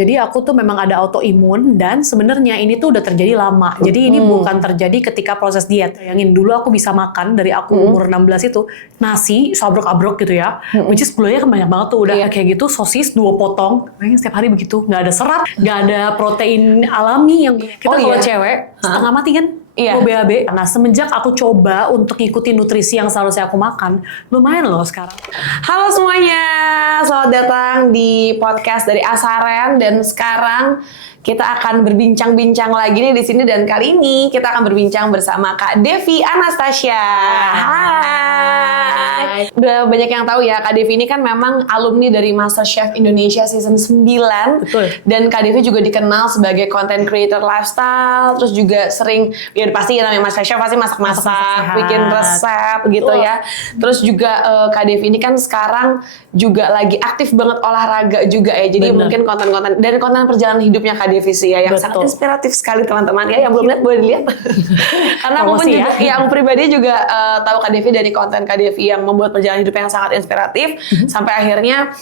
Jadi aku tuh memang ada autoimun dan sebenarnya ini tuh udah terjadi lama. Jadi ini bukan terjadi ketika proses diet. Bayangin dulu aku bisa makan dari aku umur 16 itu nasi sabrok-abrok gitu ya. Which is gulanya kan banyak banget tuh udah kayak gitu, sosis 2 potong. Bayangin setiap hari begitu, nggak ada serat, nggak ada protein alami yang kita kalau cewek setengah mati kan. BAB. Nah, semenjak aku coba untuk ngikutin nutrisi yang seharusnya aku makan, lumayan loh sekarang. Halo semuanya, selamat datang di podcast dari Asaren dan sekarang kita akan berbincang-bincang lagi nih di sini dan kali ini kita akan berbincang bersama Kak Devi Anastasia. Hai. Udah banyak yang tahu ya, Kak Devi ini kan memang alumni dari MasterChef Indonesia season 9. Betul. Dan Kak Devi juga dikenal sebagai content creator lifestyle, terus juga sering ya pasti namanya MasterChef pasti masak-masak, bikin resep gitu ya. Terus juga Kak Devi ini kan sekarang juga lagi aktif banget olahraga juga ya. Jadi mungkin konten-konten dari konten perjalanan hidupnya Kak Devi sih ya yang sangat inspiratif sekali teman-teman ya. Yang belum lihat boleh dilihat. Karena aku pun juga aku pribadi juga tahu Kak Devi dari konten Kak Devi yang membuat perjalanan hidup yang sangat inspiratif sampai akhirnya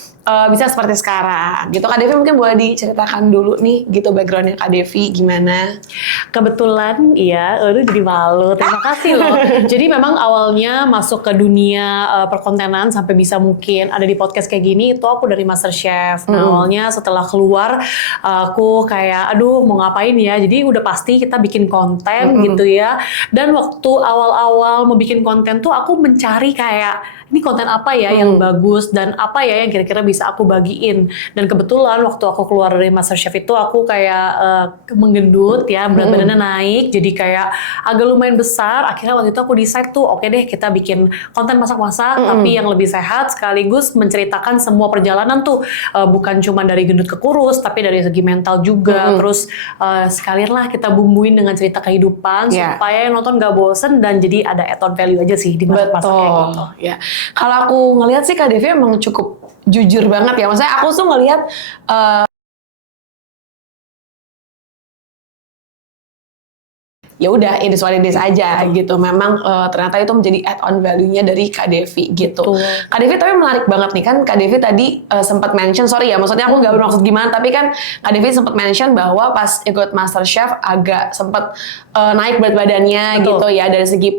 bisa seperti sekarang gitu. Kak Devi mungkin boleh diceritakan dulu nih gitu backgroundnya Kak Devi gimana? Kebetulan iya, aduh jadi malu. Terima kasih loh. Jadi memang awalnya masuk ke dunia perkontenan sampai bisa mungkin ada di podcast kayak gini itu aku dari MasterChef. Nah awalnya setelah keluar aku kayak aduh mau ngapain ya. Jadi udah pasti kita bikin konten gitu ya. Dan waktu awal-awal mau bikin konten tuh aku mencari kayak ini konten apa ya yang bagus dan apa ya yang kira-kira bisa aku bagiin. Dan kebetulan waktu aku keluar dari MasterChef itu aku kayak menggendut ya, berat badannya naik, jadi kayak agak lumayan besar. Akhirnya waktu itu aku decide tuh oke deh kita bikin konten masak-masak tapi yang lebih sehat sekaligus menceritakan semua perjalanan tuh bukan cuma dari gendut ke kurus tapi dari segi mental juga. Terus sekalian lah kita bumbuin dengan cerita kehidupan supaya yang nonton gak bosen dan jadi ada add on value aja sih di masak-masak kayak gitu. Ya. Kalau aku ngelihat sih Kak Devi emang cukup jujur banget ya. Maksudnya aku tuh ngelihat ya udah it is what it is aja gitu. Memang ternyata itu menjadi add-on value-nya dari Kak Devi gitu. Kak Devi tapi menarik banget nih kan Kak Devi tadi sempat mention, sorry ya maksudnya aku nggak bermaksud gimana, tapi kan Kak Devi sempat mention bahwa pas ikut MasterChef agak sempat naik berat badannya gitu ya. Dari segi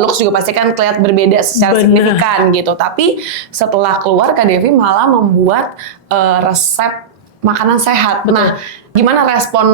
looks juga pasti kan kelihatan berbeda secara signifikan gitu. Tapi setelah keluar Kak Devi malah membuat resep makanan sehat. Nah, gimana respon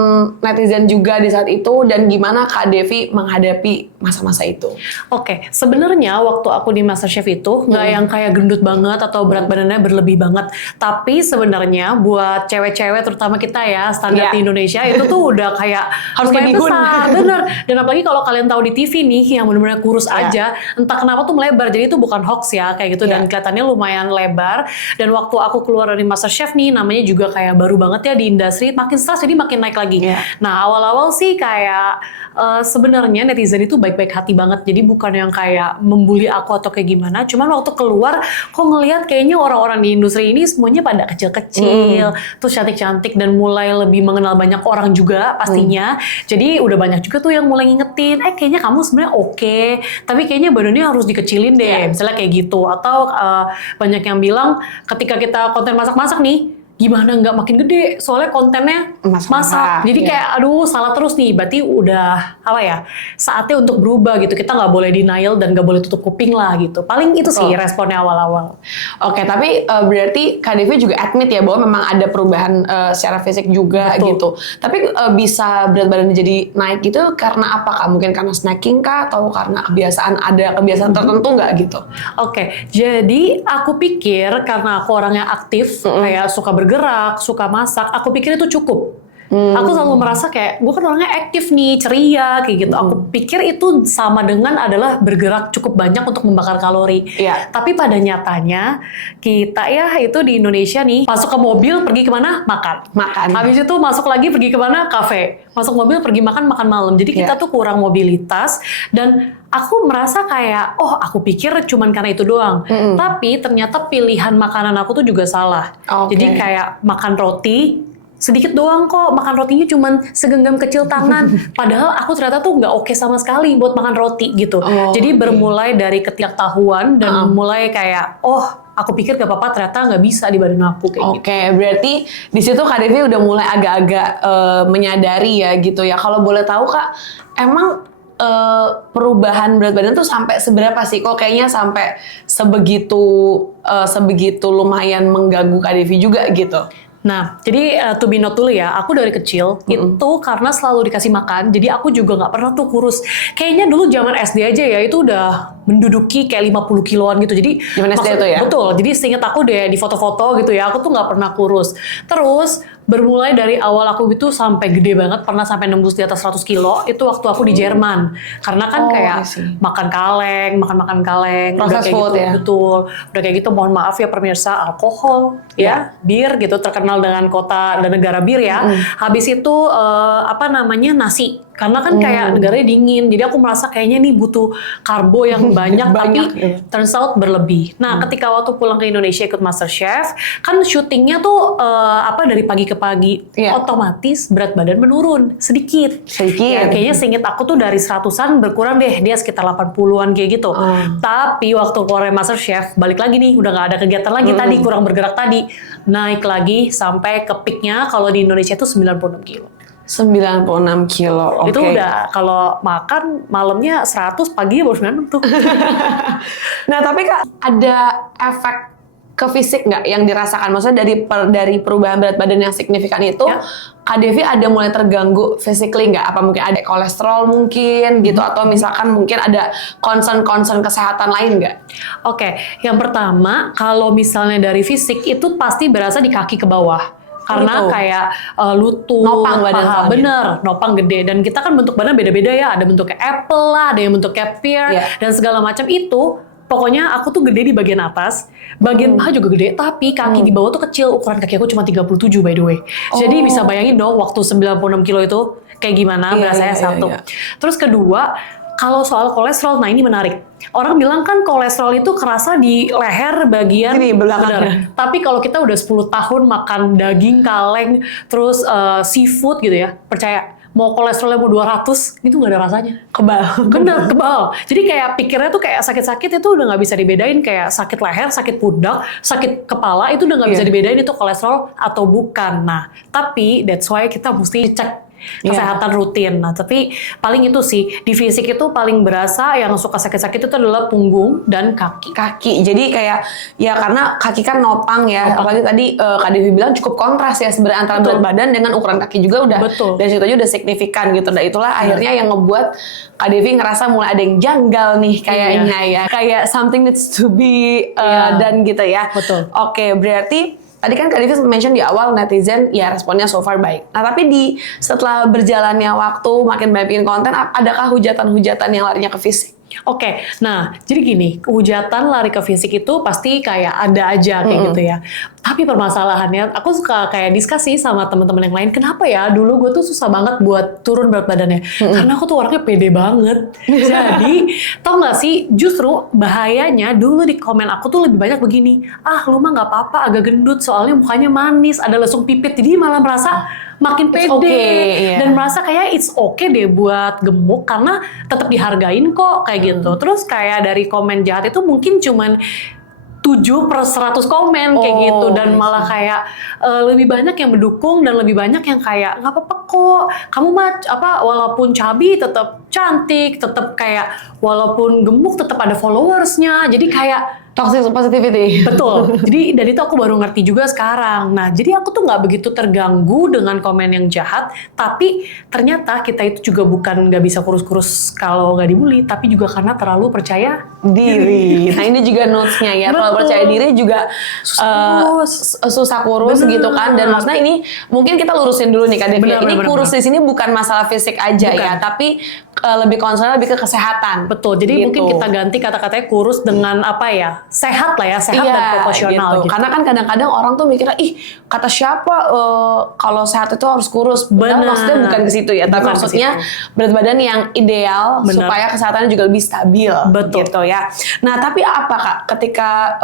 netizen juga di saat itu dan gimana Kak Devi menghadapi masa-masa itu? Oke, sebenarnya waktu aku di MasterChef itu nggak yang kayak gendut banget atau berat badannya berlebih banget. Tapi sebenarnya buat cewek-cewek terutama kita ya standar di Indonesia itu tuh udah kayak harus kayak besar, bener. Dan apalagi kalau kalian tahu di TV nih yang benar-benar kurus aja, entah kenapa tuh melebar. Jadi itu bukan hoax ya kayak gitu dan kelihatannya lumayan lebar. Dan waktu aku keluar dari MasterChef nih namanya juga kayak baru banget ya di industri, makin stres jadi makin naik lagi. Nah awal-awal sih kayak sebenarnya netizen itu baik-baik hati banget, jadi bukan yang kayak membuli aku atau kayak gimana. Cuman waktu keluar kok ngelihat kayaknya orang-orang di industri ini semuanya pada kecil-kecil, terus cantik-cantik dan mulai lebih mengenal banyak orang juga pastinya. Jadi udah banyak juga tuh yang mulai ngingetin, kayaknya kamu sebenarnya oke, tapi kayaknya badannya harus dikecilin deh, misalnya kayak gitu. Atau banyak yang bilang ketika kita konten masak-masak nih, gimana nggak makin gede, soalnya kontennya masak. Jadi kayak aduh salah terus nih, berarti udah apa ya, saatnya untuk berubah gitu. Kita nggak boleh denial dan nggak boleh tutup kuping lah gitu. Paling itu sih responnya awal-awal. Oke, tapi berarti Kak Devi juga admit ya bahwa memang ada perubahan secara fisik juga gitu. Tapi bisa berat badan jadi naik gitu karena apa Kak? Mungkin karena snacking kah atau karena ada kebiasaan tertentu nggak gitu? Oke, jadi aku pikir karena aku orangnya aktif, kayak suka bergerak, suka masak, aku pikir itu cukup. Aku selalu merasa kayak gue kan orangnya aktif nih, ceria kayak gitu. Aku pikir itu sama dengan adalah bergerak cukup banyak untuk membakar kalori. Tapi pada nyatanya kita ya itu di Indonesia nih, masuk ke mobil pergi kemana? Makan. Habis itu masuk lagi pergi kemana? Kafe. Masuk mobil pergi makan malam. Jadi kita tuh kurang mobilitas dan aku merasa kayak, aku pikir cuman karena itu doang. Tapi ternyata pilihan makanan aku tuh juga salah. Jadi kayak makan roti, sedikit doang kok, makan rotinya cuman segenggam kecil tangan. Padahal aku ternyata tuh nggak oke sama sekali buat makan roti gitu. Jadi bermulai dari ketidaktahuan dan mulai kayak, aku pikir gak apa-apa, ternyata nggak bisa di badan aku kayak gitu. Oke, berarti di situ Kak Devi udah mulai agak-agak menyadari ya gitu ya. Kalau boleh tahu Kak, emang perubahan berat badan tuh sampai seberapa sih? Kok kayaknya sampai sebegitu lumayan mengganggu Kak Devi juga gitu. Nah, jadi to be note dulu ya, aku dari kecil itu karena selalu dikasih makan, jadi aku juga nggak pernah tuh kurus. Kayaknya dulu zaman SD aja ya, itu udah menduduki kayak 50 kiloan gitu. Jadi Zaman SD tuh ya? Betul, jadi seinget aku deh di foto-foto gitu ya, aku tuh nggak pernah kurus. Terus bermulai dari awal aku itu sampai gede banget, pernah sampai nembus di atas 100 kilo, itu waktu aku di Jerman. Karena kan kayak makan makan kaleng, udah Processed kayak food gitu, ya? betul. Udah kayak gitu, mohon maaf ya pemirsa, alkohol, ya, bir gitu, terkenal dengan kota dan negara bir ya. Habis itu nasi. Karena kan kayak negaranya dingin, jadi aku merasa kayaknya nih butuh karbo yang banyak, tapi turns out berlebih. Nah, ketika waktu pulang ke Indonesia ikut MasterChef, kan syutingnya tuh dari pagi ke pagi, otomatis berat badan menurun sedikit. Ya, kayaknya seinget aku tuh dari 100-an berkurang deh, dia sekitar 80-an kayak gitu. Tapi waktu keluar MasterChef, balik lagi nih, udah nggak ada kegiatan lagi tadi, kurang bergerak tadi, naik lagi sampai ke peaknya kalau di Indonesia itu 96 kilo. 96 kilo, oke. Itu udah kalau makan malamnya 100, paginya baru 96 tuh. Nah tapi Kak, ada efek ke fisik nggak yang dirasakan? Maksudnya dari perubahan berat badan yang signifikan itu, Kak Devi ada mulai terganggu physically nggak? Apa mungkin ada kolesterol mungkin gitu? Atau misalkan mungkin ada concern kesehatan lain nggak? Oke, yang pertama kalau misalnya dari fisik itu pasti berasa di kaki ke bawah. Karena kayak lutut, nopang badan paha, bener, nopang gede. Dan kita kan bentuk badan beda-beda ya. Ada bentuknya apple lah, ada yang bentuknya pear, dan segala macam itu. Pokoknya aku tuh gede di bagian atas, bagian paha juga gede, tapi kaki di bawah tuh kecil. Ukuran kaki aku cuma 37 by the way. Jadi bisa bayangin dong waktu 96 kilo itu kayak gimana berasanya satu. Terus kedua, kalau soal kolesterol, nah ini menarik. Orang bilang kan kolesterol itu kerasa di leher bagian belakang. Tapi kalau kita udah 10 tahun makan daging, kaleng, terus seafood gitu ya, percaya mau kolesterolnya mau 200, itu nggak ada rasanya. Kebal. Bener, kebal. Jadi kayak pikirnya tuh kayak sakit-sakit itu udah nggak bisa dibedain. Kayak sakit leher, sakit pundak, sakit kepala, itu udah nggak bisa dibedain itu kolesterol atau bukan. Nah, tapi that's why kita mesti cek kesehatan rutin. Nah, tapi paling itu sih di fisik itu paling berasa yang suka sakit-sakit itu adalah punggung dan kaki. Kaki. Jadi kayak ya karena kaki kan nopang ya. Apalagi tadi Kak Devi bilang cukup kontras ya sebenarnya antara berat badan dengan ukuran kaki juga udah dari situ aja udah signifikan gitu. Dan itulah akhirnya yang ngebuat Kak Devi ngerasa mulai ada yang janggal nih kayaknya ya. Kayak something needs to be done gitu ya. Betul. Oke, berarti tadi kan Kak Devi mention di awal netizen ya responnya so far baik. Nah tapi setelah berjalannya waktu makin banyak bikin konten, adakah hujatan-hujatan yang larinya ke fisik? Oke, nah jadi gini, hujatan lari ke fisik itu pasti kayak ada aja kayak gitu ya. Tapi permasalahannya, aku suka kayak diskusi sama teman-teman yang lain. Kenapa ya dulu gue tuh susah banget buat turun berat badannya? Karena aku tuh orangnya pede banget. Jadi, tau gak sih, justru bahayanya dulu di komen aku tuh lebih banyak begini. Ah, lu mah gak apa-apa, agak gendut, soalnya mukanya manis, ada lesung pipit. Jadi malah merasa makin pede dan merasa kayak it's okay deh buat gemuk karena tetap dihargain kok kayak gitu. Terus kayak dari komen jahat itu mungkin cuman 7/100 komen kayak gitu dan malah kayak lebih banyak yang mendukung dan lebih banyak yang kayak nggak apa-apa kok kamu mah walaupun cabi tetap cantik, tetap kayak walaupun gemuk tetap ada followersnya, jadi kayak toxic positivity. Betul. Jadi dari itu aku baru ngerti juga sekarang. Nah, jadi aku tuh nggak begitu terganggu dengan komen yang jahat, tapi ternyata kita itu juga bukan nggak bisa kurus-kurus kalau nggak dibully, tapi juga karena terlalu percaya diri. Nah ini juga notes-nya ya. Kalau percaya diri juga susah kurus gitu kan. Dan maksudnya ini mungkin kita lurusin dulu nih Kak Devi. Ini kurus di sini bukan masalah fisik aja ya, tapi lebih concern lebih ke kesehatan. Betul. Jadi mungkin kita ganti kata-katanya kurus dengan apa ya? Sehat lah ya, sehat dan proporsional gitu. Karena kan kadang-kadang orang tuh mikirnya, ih kata siapa kalau sehat itu harus kurus. Benar. Maksudnya bukan ke situ ya, tapi maksudnya berat badan yang ideal supaya kesehatannya juga lebih stabil. Betul. Gitu ya. Nah tapi apa Kak ketika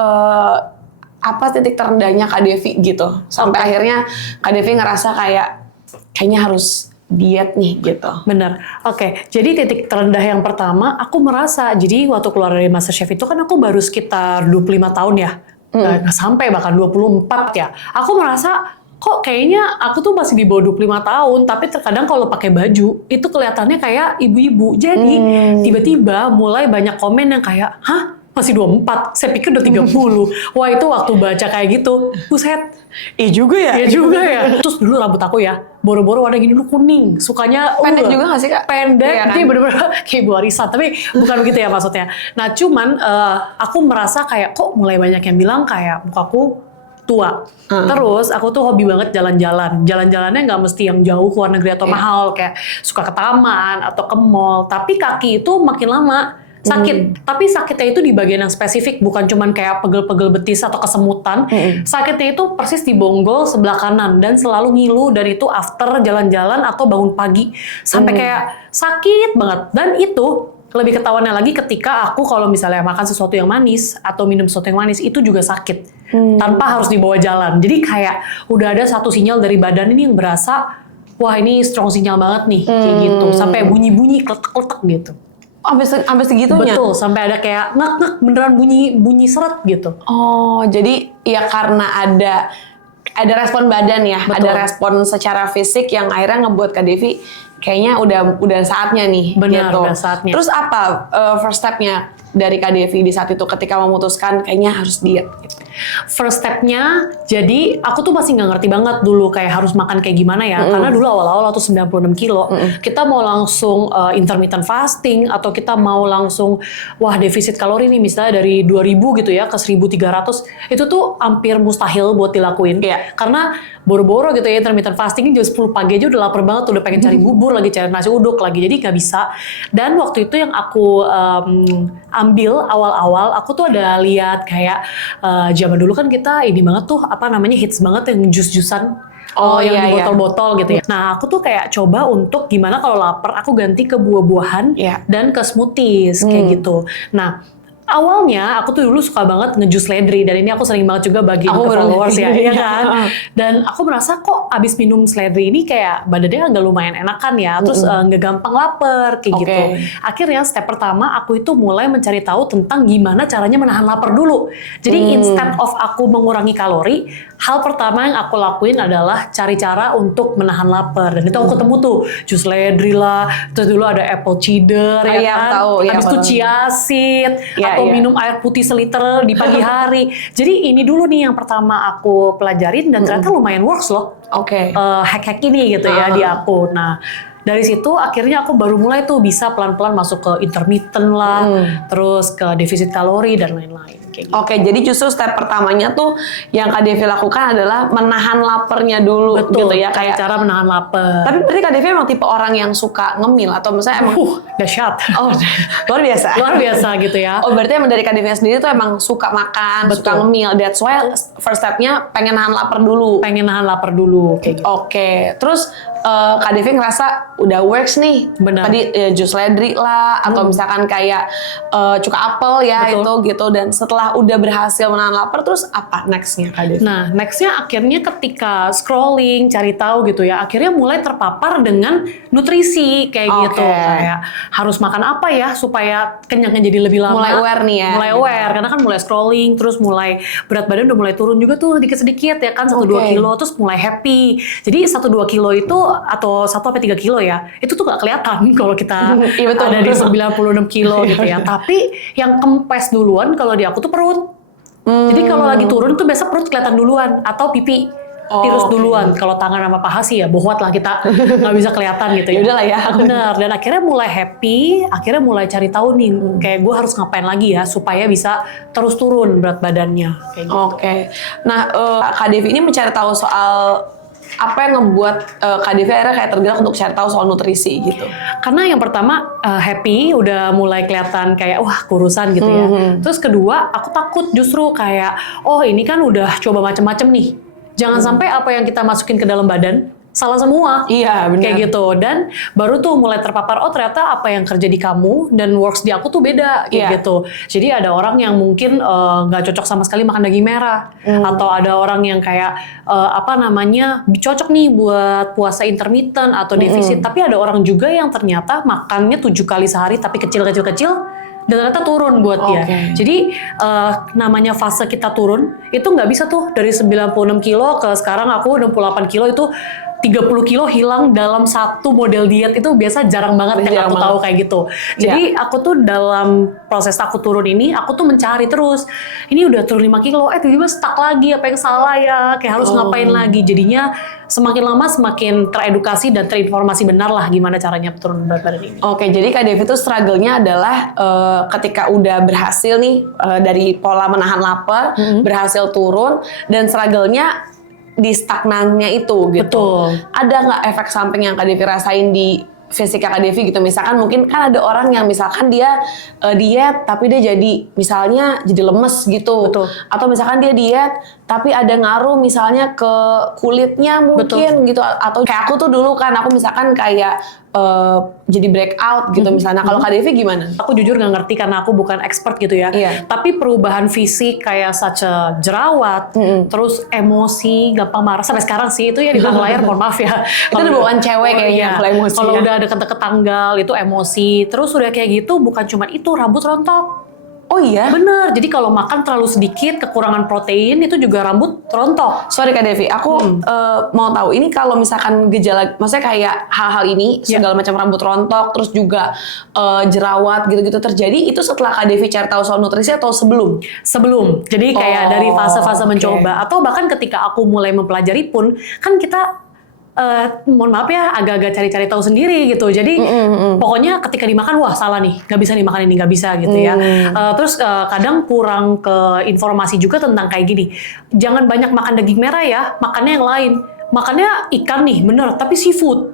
apa titik terendahnya Kak Devi gitu sampai akhirnya Kak Devi ngerasa kayaknya harus diet nih gitu. Bener. Oke, jadi titik terendah yang pertama aku merasa, jadi waktu keluar dari MasterChef itu kan aku baru sekitar 25 tahun ya. nggak sampai bahkan 24 ya. Aku merasa kok kayaknya aku tuh masih di bawah 25 tahun, tapi terkadang kalau pakai baju itu kelihatannya kayak ibu-ibu. Jadi tiba-tiba mulai banyak komen yang kayak, hah? Masih 24? Saya pikir udah 30. Wah, itu waktu baca kayak gitu, buset. Juga ya? Iya juga ya. Terus dulu rambut aku ya, boro-boro warna gini dulu kuning. Sukanya Pendek juga gak sih Kak? Pendek, Iya kan? jadi bener-bener kayak ibu arisan. Tapi bukan begitu ya maksudnya. Nah cuman aku merasa kayak kok mulai banyak yang bilang kayak mukaku tua. Terus aku tuh hobi banget jalan-jalan. Jalan-jalannya nggak mesti yang jauh ke luar negeri atau mahal. Kayak suka ke taman atau ke mall. Tapi kaki itu makin lama sakit. Tapi sakitnya itu di bagian yang spesifik. Bukan cuman kayak pegel-pegel betis atau kesemutan. Sakitnya itu persis di bonggol sebelah kanan. Dan selalu ngilu. Dan itu after jalan-jalan atau bangun pagi. Sampai kayak sakit banget. Dan itu lebih ketahuannya lagi ketika aku kalau misalnya makan sesuatu yang manis atau minum sesuatu yang manis itu juga sakit tanpa harus dibawa jalan. Jadi kayak udah ada satu sinyal dari badan ini yang berasa wah ini strong sinyal banget nih kayak gitu sampai bunyi-bunyi kletek-kletek gitu. Sampai segitunya? Betul, sampai ada kayak ngek-ngek beneran bunyi seret gitu. Oh, jadi ya karena ada respon badan ya, Betul. ada respon secara fisik yang akhirnya ngebuat Kak Devi kayaknya udah saatnya nih. Benar, gitu. udah saatnya. Terus apa first step-nya dari Kak Devi di saat itu ketika memutuskan kayaknya harus diet? Gitu. First step-nya, jadi aku tuh masih nggak ngerti banget dulu kayak harus makan kayak gimana ya. Karena dulu awal-awal waktu 96 kilo, kita mau langsung intermittent fasting atau kita mau langsung, wah defisit kalori nih misalnya dari 2000 gitu ya ke 1300, itu tuh hampir mustahil buat dilakuin. Iya. Karena boro-boro gitu ya intermittent fasting jam 10 pagi aja udah lapar banget, udah pengen cari bubur lagi, cari nasi uduk lagi, jadi nggak bisa. Dan waktu itu yang aku ambil awal-awal, aku tuh ada lihat kayak zaman dulu kan kita ini banget tuh apa namanya hits banget yang jus-jusan. Oh, yang iya, di iya. botol-botol gitu ya. Nah aku tuh kayak coba untuk gimana kalau lapar aku ganti ke buah-buahan Iya. dan ke smoothies kayak gitu. Nah awalnya aku tuh dulu suka banget ngejus seledri dan ini aku sering banget juga bagiin Aku ke baru followers ya, lihat. iya kan. Dan aku merasa kok abis minum seledri ini kayak badannya agak lumayan enakan ya, terus nggak gampang lapar kayak Oke. gitu. Akhirnya step pertama aku itu mulai mencari tahu tentang gimana caranya menahan lapar dulu. Jadi instead of aku mengurangi kalori, hal pertama yang aku lakuin adalah cari cara untuk menahan lapar. Dan itu aku ketemu tuh jus seledri lah, terus dulu ada apple cider ya Iya, kan. tahu, iya, Habis itu tahu. chia seed Iya, atau iya. minum air putih seliter di pagi hari. Jadi ini dulu nih yang pertama aku pelajarin dan ternyata lumayan works loh. Oke. Hack-hack ini gitu ya di aku. Nah dari situ akhirnya aku baru mulai tuh bisa pelan-pelan masuk ke intermittent lah, terus ke defisit kalori dan lain-lain. Kayak gitu. Oke, jadi justru step pertamanya tuh yang Kak Devi lakukan adalah menahan laparnya dulu. Betul, gitu ya, kayak kayak. cara menahan lapar. Tapi berarti Kak Devi emang tipe orang yang suka ngemil atau misalnya emang Dahsyat. oh luar biasa. Luar biasa gitu ya. Oh berarti emang dari Kak Devi sendiri tuh emang suka makan, Betul. suka ngemil. That's why first stepnya pengen nahan lapar dulu. Pengen nahan lapar dulu kayak gitu. Oke, terus Kak Devi ngerasa udah works nih. Benar. Tadi jus seledri lah, atau misalkan kayak cuka apel ya. Betul. Itu gitu. Dan setelah udah berhasil menahan lapar, terus apa nextnya Kak Devi? Nah, nextnya akhirnya ketika scrolling, cari tahu gitu ya, akhirnya mulai terpapar dengan nutrisi kayak gitu. Oke. Kayak harus makan apa ya supaya kenyangnya jadi lebih lama. Mulai aware nih ya. Mulai aware, karena kan mulai scrolling, terus mulai berat badan udah mulai turun juga tuh dikit-sedikit ya kan, 1-2 Oke. kilo, terus mulai happy. Jadi 1-2 kilo itu, atau 1-3 kilo ya, itu tuh gak kelihatan kalau kita Iya, betul. ada di 96 kilo gitu ya. Tapi yang kempes duluan kalau di aku tuh perut. Jadi kalau lagi turun tuh biasa perut kelihatan duluan atau pipi tirus oke. duluan. Kalau tangan sama paha sih ya bohwat lah kita nggak bisa kelihatan gitu ya. Yaudah lah ya. Bener. Dan akhirnya mulai happy, akhirnya mulai cari tahu nih kayak gue harus ngapain lagi ya supaya bisa terus turun berat badannya. Kayak gitu. Oke. Nah, Kak Devi ini mencari tahu soal apa yang ngebuat Kak Devi akhirnya kayak tergerak untuk cari tahu soal nutrisi gitu. Karena yang pertama happy, udah mulai kelihatan kayak wah kurusan gitu ya. Terus kedua aku takut justru kayak oh ini kan udah coba macem-macem nih. Jangan sampai apa yang kita masukin ke dalam badan salah semua. Iya, benar. Kayak gitu. Dan baru tuh mulai terpapar, oh ternyata apa yang kerja di kamu dan works di aku tuh beda. Kayak Iya. gitu. Jadi ada orang yang mungkin nggak cocok sama sekali makan daging merah. Atau ada orang yang kayak, apa namanya, cocok nih buat puasa intermittent atau defisit. Tapi ada orang juga yang ternyata makannya 7 kali sehari tapi kecil-kecil-kecil, dan ternyata turun buat dia. Jadi namanya fase kita turun itu nggak bisa tuh dari 96 kilo ke sekarang aku 68 kilo itu 30 kilo hilang dalam satu model diet itu biasa jarang banget yang aku tahu kayak gitu. Jadi aku tuh dalam proses aku turun ini, aku tuh mencari terus. Ini udah turun 5 kilo, tiba-tiba stuck lagi, apa yang salah ya? Kayak harus ngapain lagi? Jadinya semakin lama semakin teredukasi dan terinformasi benar lah gimana caranya turun berat badan ini. Oke, jadi Kak Devi tuh struggle-nya adalah ketika udah berhasil nih dari pola menahan lapar, berhasil turun, dan struggle-nya di stagnannya itu gitu. Betul. Ada nggak efek samping yang Kak Devi rasain di fisik Kak Devi gitu? Misalkan mungkin kan ada orang yang misalkan dia diet tapi dia jadi misalnya jadi lemes gitu. Betul. Atau misalkan dia diet tapi ada ngaruh misalnya ke kulitnya mungkin gitu. Atau kayak aku tuh dulu kan aku misalkan kayak jadi breakout gitu misalnya. Kalau Kak Devi gimana? Aku jujur nggak ngerti karena aku bukan expert gitu ya. Tapi perubahan fisik kayak jerawat, terus emosi, gampang marah sampai sekarang sih itu ya di belakang layar mohon maaf ya. Itu udah bawaan cewek kayaknya kalau emosi. Kalau udah deket-deket tanggal itu emosi. Terus udah kayak gitu bukan cuma itu rambut rontok. Oh iya? Bener, jadi kalau makan terlalu sedikit, kekurangan protein, itu juga rambut rontok. Sorry Kak Devi, aku mau tahu ini kalau misalkan gejala, maksudnya kayak hal-hal ini, segala macam rambut rontok, terus juga jerawat gitu-gitu terjadi, itu setelah Kak Devi cari tahu soal nutrisi atau sebelum? Sebelum, jadi kayak dari fase-fase mencoba, atau bahkan ketika aku mulai mempelajari pun, kan kita mohon maaf ya agak-agak cari-cari tahu sendiri gitu. Jadi pokoknya ketika dimakan wah salah nih, nggak bisa dimakan ini, nggak bisa gitu ya. Terus kadang kurang ke informasi juga tentang kayak gini. Jangan banyak makan daging merah ya, makannya yang lain. Makannya ikan nih bener, tapi seafood.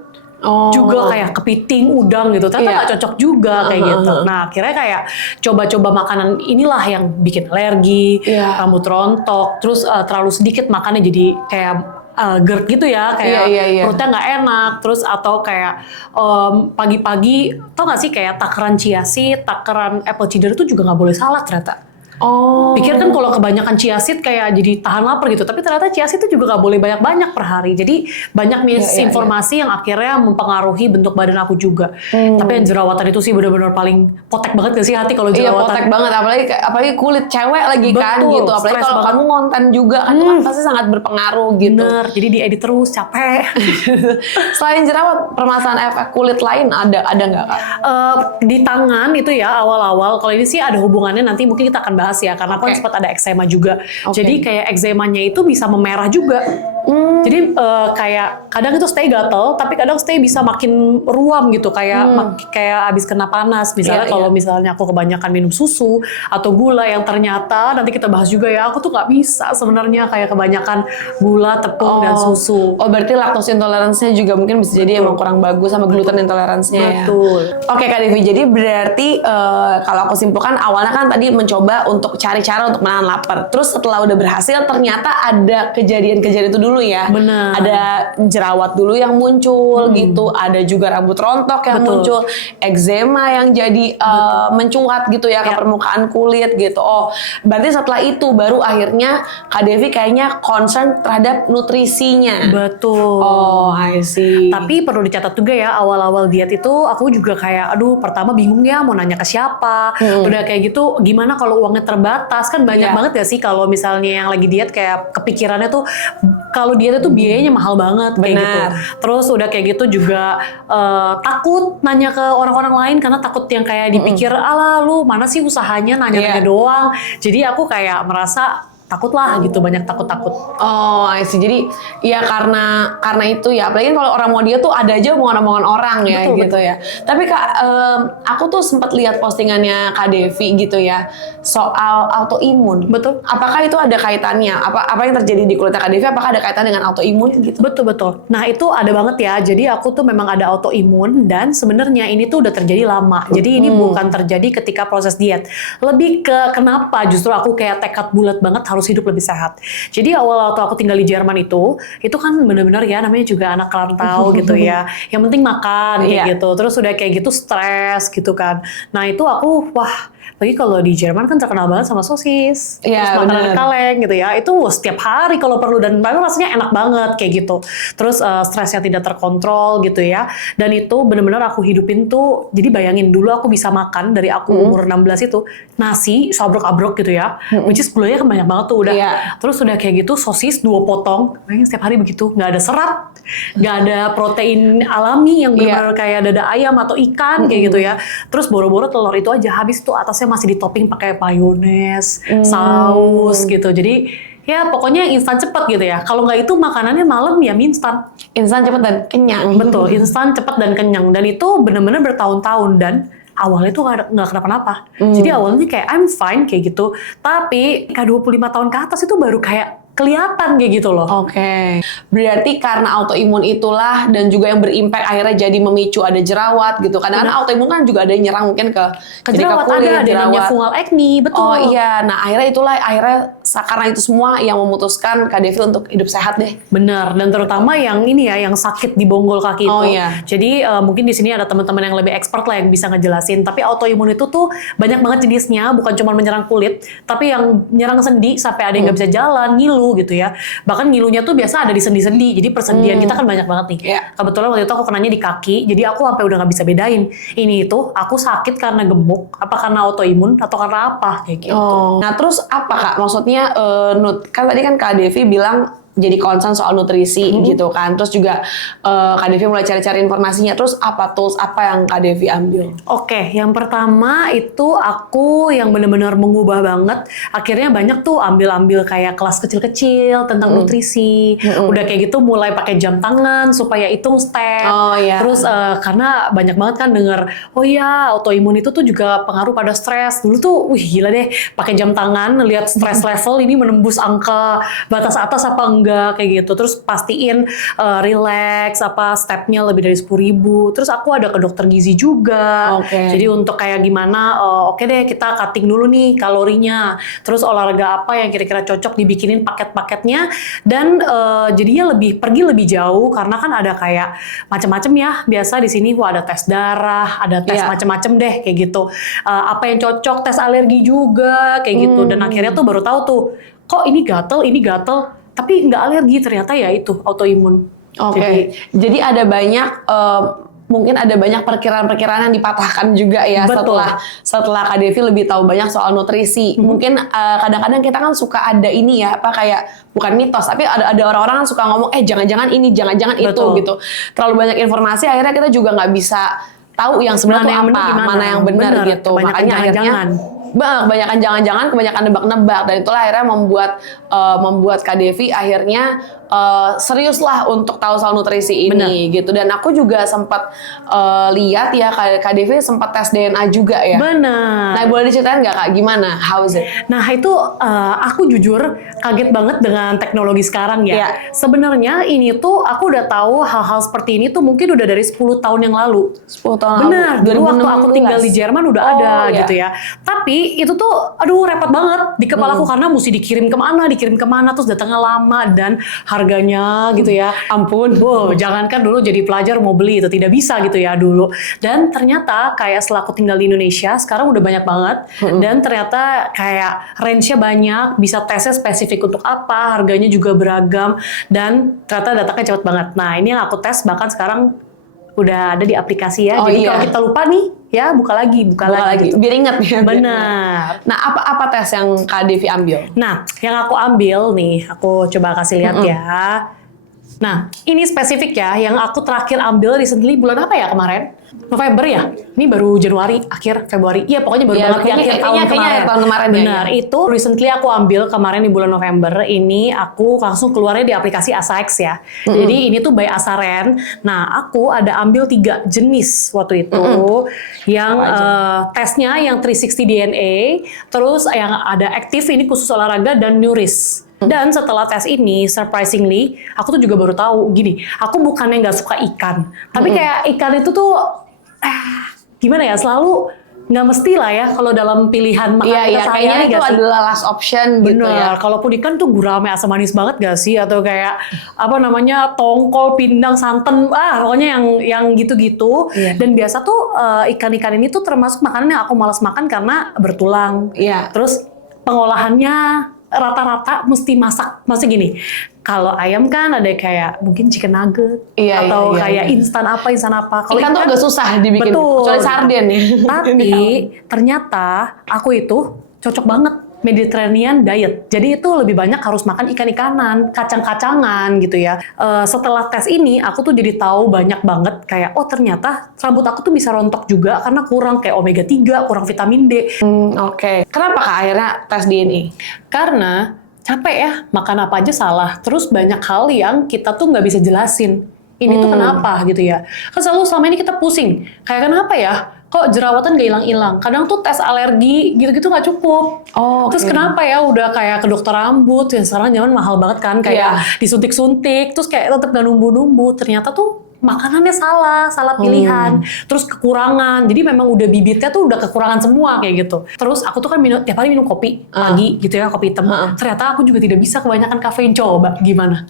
Juga kayak kepiting, udang gitu, ternyata nggak cocok juga kayak gitu. Nah akhirnya kayak coba-coba makanan inilah yang bikin alergi, rambut rontok, terus terlalu sedikit makannya jadi kayak GERD gitu ya, kayak perutnya nggak enak, terus atau kayak pagi-pagi, tau nggak sih kayak takaran chia seed, takaran apple cider itu juga nggak boleh salad ternyata. Pikir kan kalau kebanyakan chia seed kayak jadi tahan lapar gitu, tapi ternyata chia seed itu juga nggak boleh banyak-banyak per hari. Jadi banyak misinformasi yang akhirnya mempengaruhi bentuk badan aku juga. Tapi yang jerawatan itu sih benar-benar paling potek banget gak sih hati kalau jerawatan? Iya potek banget, apalagi kulit cewek lagi kan gitu. Apalagi kalau kamu ngonten juga kan itu kan pasti sangat berpengaruh gitu. Bener, jadi diedit terus capek. Selain jerawat, permasalahan efek kulit lain ada nggak Kak? Di tangan itu ya awal-awal, kalau ini sih ada hubungannya nanti mungkin kita akan bahas ya, karena kan sempat ada eksema juga. Jadi kayak eksemanya itu bisa memerah juga. Jadi kayak kadang itu stay gatel, tapi kadang stay bisa makin ruam gitu, kayak kayak abis kena panas. Misalnya kalau misalnya aku kebanyakan minum susu atau gula yang ternyata nanti kita bahas juga ya, aku tuh nggak bisa sebenarnya kayak kebanyakan gula, tepung dan susu. Berarti lactose intoleransinya juga mungkin bisa jadi emang kurang bagus sama gluten intoleransinya. Betul. Oke Kak Devi, jadi berarti kalau aku simpulkan awalnya kan tadi mencoba untuk cari cara untuk menahan lapar. Terus setelah udah berhasil ternyata ada kejadian-kejadian itu dulu ya. Benar. Ada jerawat dulu yang muncul gitu, ada juga rambut rontok yang muncul, eczema yang jadi mencuat gitu ya ke permukaan kulit gitu. Berarti setelah itu baru akhirnya Kak Devi kayaknya concern terhadap nutrisinya. Betul. I see. Tapi perlu dicatat juga ya, awal-awal diet itu aku juga kayak aduh pertama bingung ya mau nanya ke siapa. Udah kayak gitu gimana kalau uangnya terbatas, kan banyak banget gak sih kalau misalnya yang lagi diet kayak kepikirannya tuh kalau diet itu biayanya mahal banget kayak gitu. Terus udah kayak gitu juga takut nanya ke orang-orang lain karena takut yang kayak dipikir ala lu mana sih usahanya nanya-nanya doang. Jadi aku kayak merasa takut lah gitu, banyak takut-takut. I see. Jadi ya karena itu ya, apalagi kalau orang mau dia tuh ada aja omongan-omongan orang ya gitu ya. Tapi Kak, aku tuh sempat lihat postingannya Kak Devi gitu ya soal autoimun. Betul. Apakah itu ada kaitannya? Apa yang terjadi di kulitnya Kak Devi? Apakah ada kaitan dengan autoimun gitu? Betul. Nah itu ada banget ya. Jadi aku tuh memang ada autoimun dan sebenarnya ini tuh udah terjadi lama. Jadi ini bukan terjadi ketika proses diet. Lebih ke kenapa justru aku kayak tekad bulat banget harus harus hidup lebih sehat. Jadi awal waktu aku tinggal di Jerman itu kan bener-bener ya namanya juga anak rantau gitu ya. Yang penting makan kayak gitu. Terus udah kayak gitu stres gitu kan. Nah itu aku lagi kalau di Jerman kan terkenal banget sama sosis, terus makanan kaleng gitu ya. Itu setiap hari kalau perlu dan rasanya enak banget kayak gitu. Terus stresnya tidak terkontrol gitu ya. Dan itu bener-bener aku hidupin tuh. Jadi bayangin dulu aku bisa makan dari aku umur 16 itu nasi sabrok-abrok gitu ya. Which is gulanya kan banyak banget tuh udah. Terus udah kayak gitu sosis 2 potong. Bayangin setiap hari begitu, nggak ada serat, nggak ada protein alami yang benar-benar kayak dada ayam atau ikan kayak gitu ya. Terus boro-boro telur itu aja habis tuh atasnya masih ditopping pakai mayones, saus gitu. Jadi ya pokoknya instan cepet gitu ya. Kalau nggak itu makanannya malam ya mie instan. Instan cepet dan kenyang. Betul, instan cepet dan kenyang. Dan itu bener-bener bertahun-tahun dan awalnya tuh nggak kenapa-napa. Jadi awalnya kayak I'm fine kayak gitu. Tapi 25 tahun ke atas itu baru kayak kelihatan kayak gitu loh. Oke. Berarti karena autoimun itulah dan juga yang berimpact akhirnya jadi memicu ada jerawat gitu. Karena autoimun kan juga ada yang nyerang mungkin ke jerawat, ada namanya fungal acne, betul. Oh iya, nah akhirnya karena itu semua yang memutuskan Kak Devi untuk hidup sehat deh. Benar, dan terutama yang ini ya, yang sakit di bonggol kaki itu. Jadi mungkin di sini ada teman-teman yang lebih expert lah yang bisa ngejelasin. Tapi autoimun itu tuh banyak banget jenisnya, bukan cuma menyerang kulit, tapi yang menyerang sendi sampai ada yang nggak bisa jalan, ngilu gitu ya. Bahkan ngilunya tuh biasa ada di sendi-sendi. Jadi persendian kita kan banyak banget nih. Kebetulan waktu itu aku kenanya di kaki, jadi aku sampai udah nggak bisa bedain. Ini itu aku sakit karena gemuk, apa karena autoimun atau karena apa kayak gitu. Nah terus apa Kak? Maksudnya kan tadi kan Kak Devi bilang jadi concern soal nutrisi gitu kan. Terus juga Kak Devi mulai cari-cari informasinya. Terus apa tools apa yang Kak Devi ambil? Oke, yang pertama itu aku yang benar-benar mengubah banget. Akhirnya banyak tuh ambil kayak kelas kecil-kecil tentang nutrisi. Udah kayak gitu mulai pakai jam tangan supaya hitung step. Terus karena banyak banget kan denger, oh ya autoimun itu tuh juga pengaruh pada stres. Dulu tuh, gila deh, pakai jam tangan lihat stress level ini menembus angka batas atas apa enggak kayak gitu. Terus pastiin relax stepnya lebih dari 10.000. Terus aku ada ke dokter gizi juga. Jadi untuk kayak gimana oke deh kita cutting dulu nih kalorinya. Terus olahraga apa yang kira-kira cocok dibikinin paket-paketnya dan jadinya pergi lebih jauh karena kan ada kayak macam-macam ya. Biasa di sini ada tes darah, ada tes macam-macam deh kayak gitu. Apa yang cocok, tes alergi juga kayak gitu. Dan akhirnya tuh baru tahu tuh kok ini gatel tapi nggak alergi ternyata ya itu autoimun. Jadi ada banyak mungkin ada banyak perkiraan-perkiraan yang dipatahkan juga ya. Setelah Kak Devi lebih tahu banyak soal nutrisi. Mungkin kadang-kadang kita kan suka ada ini ya kayak bukan mitos tapi ada orang-orang kan suka ngomong jangan-jangan ini jangan-jangan itu gitu. Terlalu banyak informasi akhirnya kita juga nggak bisa tahu yang sebenarnya mana yang benar gitu. Makanya akhirnya kebanyakan jangan-jangan, kebanyakan nebak-nebak dan itulah akhirnya membuat Kak Devi akhirnya serius lah untuk tahu soal nutrisi ini gitu. Dan aku juga sempat lihat ya Kak Devi sempat tes DNA juga ya. Benar. Nah boleh diceritain nggak Kak gimana? How is it? Nah itu aku jujur kaget banget dengan teknologi sekarang ya. Sebenarnya ini tuh aku udah tahu hal-hal seperti ini tuh mungkin udah dari 10 tahun yang lalu. 10 tahun Benar. lalu. Dulu waktu aku tinggal di Jerman udah ada gitu ya. Tapi itu tuh repot banget di kepalaku karena mesti dikirim kemana terus datangnya lama dan harganya gitu ya. Ampun. Jangankan dulu jadi pelajar mau beli itu tidak bisa gitu ya dulu. Dan ternyata kayak setelah aku tinggal di Indonesia sekarang udah banyak banget dan ternyata kayak range-nya banyak, bisa tesnya spesifik untuk apa, harganya juga beragam dan ternyata datanya cepet banget. Nah, ini yang aku tes bahkan sekarang udah ada di aplikasi ya. Jadi kalau kita lupa nih ya buka lagi gitu. Biar ingat ya. Benar. Nah, apa tes yang Kak Devi ambil? Nah, yang aku ambil nih, aku coba kasih lihat ya. Nah, ini spesifik ya, yang aku terakhir ambil recently bulan apa ya kemarin? November ya? Ini baru Januari, akhir Februari. Iya, pokoknya baru banget di akhir tahun kemarin. Benar, itu recently aku ambil kemarin di bulan November. Ini aku langsung keluarnya di aplikasi AsaX ya. Jadi ini tuh by Asaren. Nah, aku ada ambil 3 jenis waktu itu. Yang tesnya yang 360 DNA, terus yang ada aktif ini khusus olahraga dan Nuris. Dan setelah tes ini, surprisingly, aku tuh juga baru tahu gini, aku bukannya nggak suka ikan, tapi kayak ikan itu tuh, gimana ya, selalu nggak mesti lah ya kalau dalam pilihan makan Iya, kita kayaknya sehari-hari itu nggak sih? adalah last option gitu Bener, ya. kalaupun ikan tuh gurame asam manis banget gak sih? Atau kayak apa namanya tongkol, pindang, santan, pokoknya yang gitu-gitu. Iya. Dan biasa tuh ikan-ikan ini tuh termasuk makanan yang aku malas makan karena bertulang. Iya. Terus pengolahannya rata-rata mesti masak. Maksudnya gini, kalau ayam kan ada kayak mungkin chicken nugget Iya, atau iya, kayak iya. instan apa. Kalau Ikan tuh agak susah dibikin, betul. kecuali sarden ya. Tapi ternyata aku itu cocok banget Mediterranean diet. Jadi itu lebih banyak harus makan ikan-ikanan, kacang-kacangan gitu ya. Setelah tes ini, aku tuh jadi tahu banyak banget kayak, oh ternyata rambut aku tuh bisa rontok juga karena kurang kayak omega 3, kurang vitamin D. Oke. Kenapa Kak akhirnya tes DNA? Karena capek ya, makan apa aja salah. Terus banyak hal yang kita tuh nggak bisa jelasin. Ini tuh kenapa gitu ya. Kan selalu selama ini kita pusing. Kayak kenapa ya? Kok jerawatan gak hilang-hilang? Kadang tuh tes alergi gitu-gitu nggak cukup. Oh, Terus kenapa ya udah kayak ke dokter rambut, yang sekarang zaman mahal banget kan, kayak disuntik-suntik, terus kayak tetap gak numbu-numbu. Ternyata tuh makanannya salah pilihan, terus kekurangan. Jadi memang udah bibitnya tuh udah kekurangan semua kayak gitu. Terus aku tuh kan tiap hari minum kopi pagi gitu ya, kopi hitam. Ternyata aku juga tidak bisa kebanyakan kafein. Coba gimana?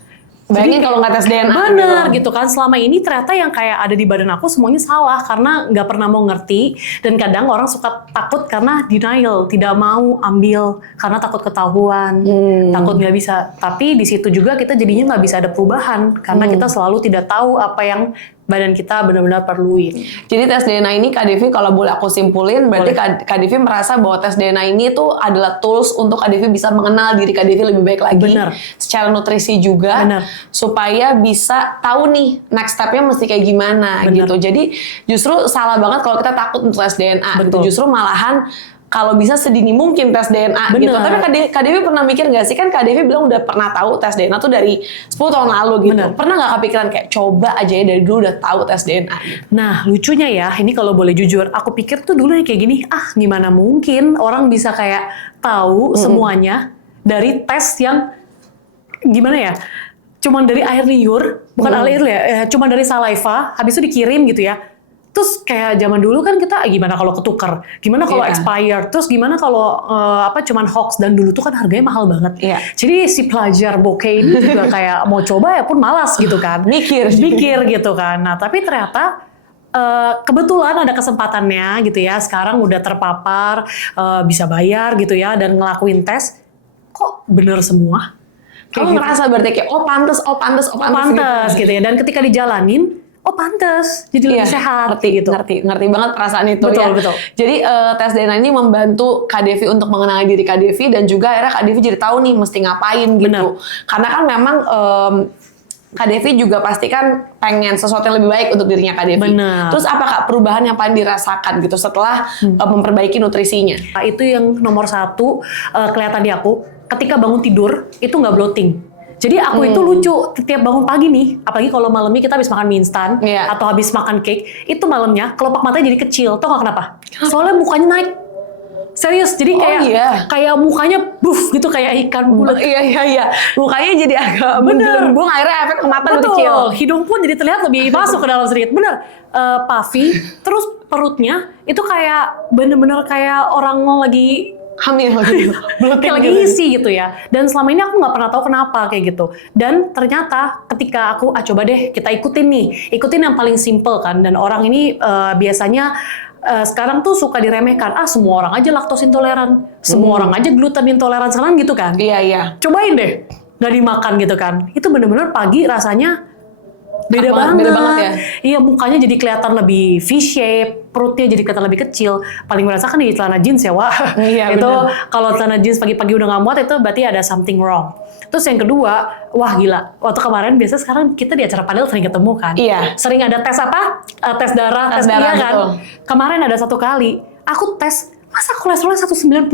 Bayangin kalau nggak tes DNA. Bener gitu kan, selama ini ternyata yang kayak ada di badan aku semuanya salah karena nggak pernah mau ngerti, dan kadang orang suka takut karena denial, tidak mau ambil karena takut ketahuan, takut nggak bisa. Tapi di situ juga kita jadinya nggak bisa ada perubahan karena kita selalu tidak tahu apa yang badan kita benar-benar perluin. Jadi tes DNA ini Kak Devi kalau boleh aku simpulin, berarti Kak Devi merasa bahwa tes DNA ini tuh adalah tools untuk Kak Devi bisa mengenal diri Kak Devi lebih baik lagi. Bener. Secara nutrisi juga. Bener. Supaya bisa tahu nih next step-nya mesti kayak gimana Bener. gitu. Jadi justru salah banget kalau kita takut untuk tes DNA gitu. Betul. Justru malahan kalau bisa sedini mungkin tes DNA Bener. gitu. Tapi Kak Devi pernah mikir nggak sih, kan Kak Devi bilang udah pernah tahu tes DNA tuh dari 10 tahun lalu gitu. Bener. Pernah nggak kepikiran kayak coba aja ya dari dulu udah tahu tes DNA gitu? Nah, lucunya ya, ini kalau boleh jujur, aku pikir tuh dulu kayak gini, gimana mungkin orang bisa kayak tahu semuanya dari tes yang gimana ya? Cuman dari air liur, bukan air liur ya, cuman dari saliva, habis itu dikirim gitu ya. Terus kayak zaman dulu kan kita gimana kalau ketukar, gimana kalau expired, terus gimana kalau cuman hoax, dan dulu tuh kan harganya mahal banget. Iya. Jadi si pelajar bokeh ini juga kayak mau coba ya pun malas gitu kan. Mikir gitu kan. Nah, tapi ternyata kebetulan ada kesempatannya gitu ya. Sekarang udah terpapar, bisa bayar gitu ya, dan ngelakuin tes, kok bener semua. Kamu ngerasa berarti kayak pantes Pantes gitu ya. Dan ketika dijalanin, pantes, jadi lebih sehat gitu. Ngerti banget perasaan itu. Betul. Jadi tes DNA ini membantu Kak Devi untuk mengenali diri Kak Devi, dan juga akhirnya Kak Devi jadi tahu nih mesti ngapain gitu. Bener. Karena kan memang Kak Devi juga pasti kan pengen sesuatu yang lebih baik untuk dirinya Kak Devi. Bener. Terus apa Kak perubahan yang paling dirasakan gitu setelah memperbaiki nutrisinya? Nah, itu yang nomor satu kelihatan di aku. Ketika bangun tidur itu nggak bloating. Jadi aku itu lucu, tiap bangun pagi nih, apalagi kalau malamnya kita habis makan mie instan atau habis makan cake, itu malamnya kelopak matanya jadi kecil. Tau gak kenapa? Soalnya mukanya naik. Serius, jadi kayak mukanya buff gitu, kayak ikan bulat. Iya. Mukanya jadi agak menggelembung, akhirnya efek ke mata lebih kecil. Hidung pun jadi terlihat lebih masuk ke dalam sedikit. Bener, puffy, terus perutnya itu kayak bener-bener kayak orang lagi hamil gitu. Kayak lagi isi gitu ya. Dan selama ini aku nggak pernah tahu kenapa kayak gitu. Dan ternyata ketika aku coba deh kita ikutin yang paling simple kan. Dan orang ini biasanya sekarang tuh suka diremehkan. Semua orang aja laktos intoleran, semua orang aja gluten intoleran sekarang gitu kan. Iya. Cobain deh, nggak dimakan gitu kan. Itu bener-bener pagi rasanya beda banget ya. Iya, mukanya jadi kelihatan lebih V-shape, perutnya jadi kelihatan lebih kecil. Paling merasakan di celana jeans ya, wah. Iya, itu kalau celana jeans pagi-pagi udah nggak muat, itu berarti ada something wrong. Terus yang kedua, wah gila. Waktu kemarin biasa, sekarang kita di acara panel sering ketemu kan. Iya. Sering ada tes apa? Tes darah, tes darah kan. Kemarin ada satu kali, aku tes, masa kolesterolnya 190?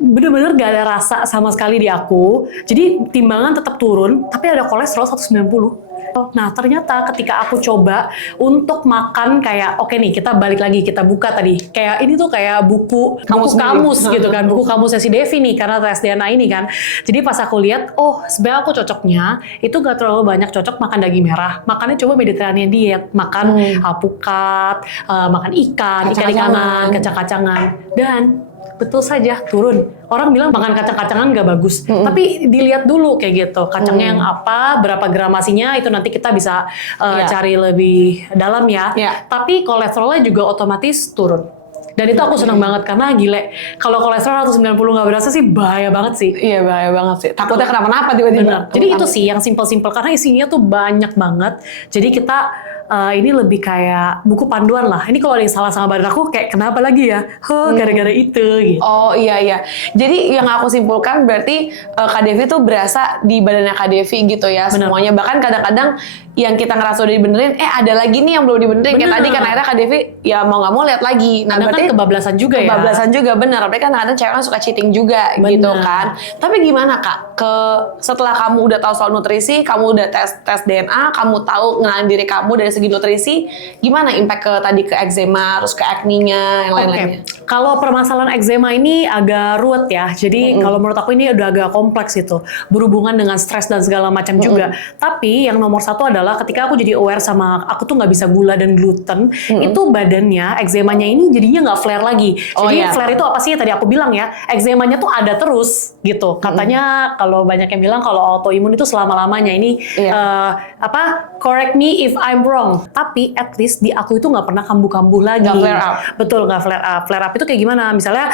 bener-bener gak ada rasa sama sekali di aku. Jadi timbangan tetap turun, tapi ada kolesterol 190. Nah ternyata ketika aku coba untuk makan kayak, oke nih kita balik lagi, kita buka tadi. Kayak ini tuh kayak buku kamus gitu kan, buku kamusnya si Devi nih, karena tes DNA ini kan. Jadi pas aku lihat, oh sebenarnya aku cocoknya, itu gak terlalu banyak cocok makan daging merah. Makannya coba Mediterranean diet, makan alpukat, makan ikan, ikan-ikanan, kacang-kacangan. Dan betul saja turun. Orang bilang makan kacang-kacangan gak bagus, tapi dilihat dulu kayak gitu. Kacangnya yang apa, berapa gramasinya, itu nanti kita bisa cari lebih dalam ya. Tapi kolesterolnya juga otomatis turun. Dan itu aku seneng banget karena gile, kalau kolesterol 190 gak berasa sih bahaya banget sih. Iya bahaya banget sih. Takutnya kenapa-napa tiba-tiba. Jadi itu sih yang simpel-simpel karena isinya tuh banyak banget. Jadi kita ini lebih kayak buku panduan lah. Ini kalau ada yang salah sama badan aku kayak kenapa lagi ya? Gara-gara itu gitu. Oh iya. Jadi yang aku simpulkan berarti Kak Devi tuh berasa di badannya Kak Devi gitu ya. Bener. Semuanya. Bahkan kadang-kadang yang kita ngerasa udah dibenerin, ada lagi nih yang belum dibenerin. Kayak tadi kan akhirnya Kak Devi ya mau nggak mau lihat lagi. Nah berarti kan kebablasan juga ya. Kebablasan juga bener. Berarti kan kadang-kadang cewek kan suka cheating juga gitu kan. Tapi gimana Kak? Setelah kamu udah tahu soal nutrisi, kamu udah tes DNA, kamu tahu ngenalin diri kamu dari segi nutrisi, gimana impact ke eczema, terus ke acne-nya, yang lain-lainnya? Kalau permasalahan eczema ini agak ruwet ya. Jadi kalau menurut aku ini udah agak kompleks itu, berhubungan dengan stres dan segala macam juga. Tapi yang nomor satu adalah ketika aku jadi aware sama aku tuh nggak bisa gula dan gluten, itu badannya eczemanya ini jadinya nggak flare lagi. Jadi flare itu apa sih? Tadi aku bilang ya, eczemanya tuh ada terus gitu. Katanya kalau banyak yang bilang kalau autoimun itu selama-lamanya ini correct me if I'm wrong. Tapi at least di aku itu nggak pernah kambuh-kambuh lagi. Nggak flare up. Betul, nggak flare up. Flare up itu kayak gimana? Misalnya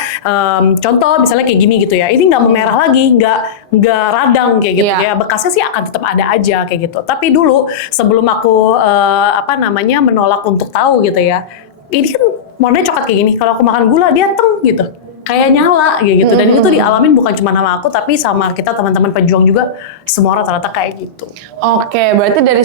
contoh misalnya kayak gini gitu ya. Ini nggak memerah lagi, nggak radang kayak gitu ya. Bekasnya sih akan tetap ada aja kayak gitu. Tapi dulu sebelum aku menolak untuk tahu gitu ya. Ini kan warnanya coklat kayak gini. Kalau aku makan gula dia teng gitu. Kayak nyala gitu. Dan itu dialamin bukan cuma sama aku tapi sama kita teman-teman pejuang juga, semua rata-rata kayak gitu. Oke, berarti dari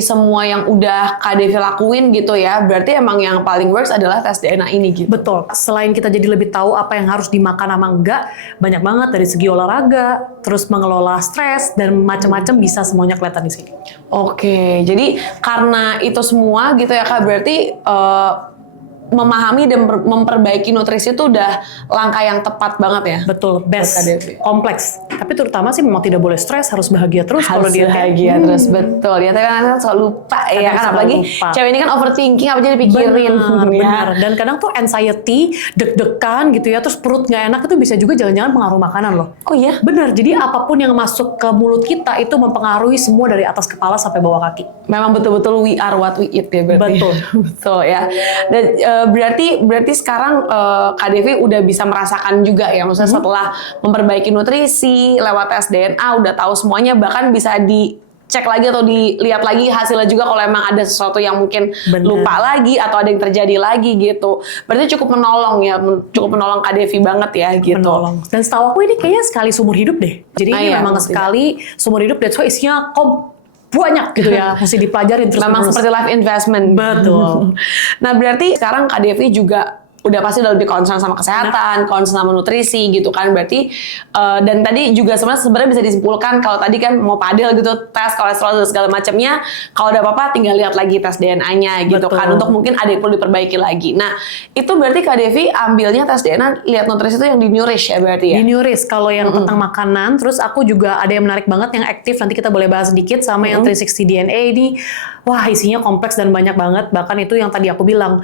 semua yang udah Kak Devi lakuin gitu ya, berarti emang yang paling works adalah tes DNA ini gitu. Betul. Selain kita jadi lebih tahu apa yang harus dimakan sama enggak, banyak banget dari segi olahraga, terus mengelola stres dan macam-macam bisa semuanya kelihatan di sini. Oke, jadi karena itu semua gitu ya Kak, berarti memahami dan memperbaiki nutrisi itu udah langkah yang tepat banget ya. Betul, best, kompleks. Tapi terutama sih memang tidak boleh stres, harus bahagia terus kalau dia bahagia terus. Betul. Ya, tapi kan selalu lupa ya kan, apalagi cewek ini kan overthinking, apa jadi dipikirin. Benar. Dan kadang tuh anxiety, deg-degan gitu ya, terus perut nggak enak itu bisa juga jangan-jangan pengaruh makanan loh. Oh iya? Benar. Jadi apapun yang masuk ke mulut kita itu mempengaruhi semua dari atas kepala sampai bawah kaki. Memang betul-betul we are what we eat ya berarti. Betul. Betul ya. Dan berarti sekarang Kak Devi udah bisa merasakan juga ya, maksudnya setelah memperbaiki nutrisi lewat tes DNA udah tahu semuanya, bahkan bisa dicek lagi atau dilihat lagi hasilnya juga kalau emang ada sesuatu yang mungkin lupa lagi atau ada yang terjadi lagi gitu. Berarti cukup menolong Kak Devi banget ya gitu. Menolong. Dan setahu aku ini kayaknya sekali seumur hidup deh. Jadi ini memang sekali seumur hidup, that's why isinya banyak gitu ya, mesti dipelajarin terus. Memang seperti life investment. Betul. Nah berarti sekarang Kak Devi juga udah pasti udah lebih concern sama kesehatan, concern sama nutrisi gitu kan. Berarti dan tadi juga sebenarnya bisa disimpulkan kalau tadi kan mau padel gitu, tes kolesterol dan segala macamnya, kalau ada apa-apa tinggal lihat lagi tes DNA-nya gitu. Betul. Kan untuk mungkin ada yang perlu diperbaiki lagi. Nah itu berarti Kak Devi ambilnya tes DNA, lihat nutrisi itu yang di Nourish ya berarti ya? Di Nourish kalau yang tentang makanan. Terus aku juga ada yang menarik banget yang aktif, nanti kita boleh bahas sedikit, sama yang 360 DNA ini. Wah isinya kompleks dan banyak banget. Bahkan itu yang tadi aku bilang,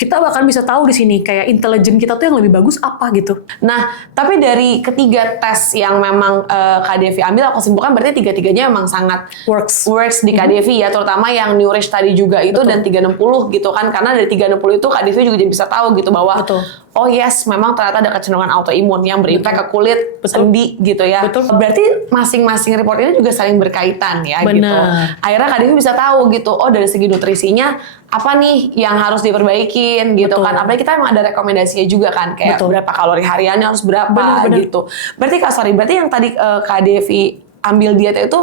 kita bahkan bisa tahu di sini kayak intelijen kita tuh yang lebih bagus apa gitu. Nah, tapi dari ketiga tes yang memang Kak Devi ambil, aku simpulkan berarti tiga-tiganya memang sangat works di Kak Devi ya, terutama yang Nourish tadi juga itu. Betul. Dan 360 gitu kan, karena dari 360 itu Kak Devi juga jadi bisa tahu gitu bahwa oh yes, memang ternyata ada kecenderungan autoimun yang berimpact ke kulit, sendi gitu ya. Betul. Berarti masing-masing report ini juga saling berkaitan ya. Bener. Gitu. Akhirnya Kak Devi bisa tahu gitu, oh dari segi nutrisinya apa nih yang harus diperbaikin gitu. Betul. Kan. Apalagi kita emang ada rekomendasinya juga kan, kayak berapa kalori hariannya harus berapa gitu. Berarti berarti yang tadi Kak Devi ambil diet itu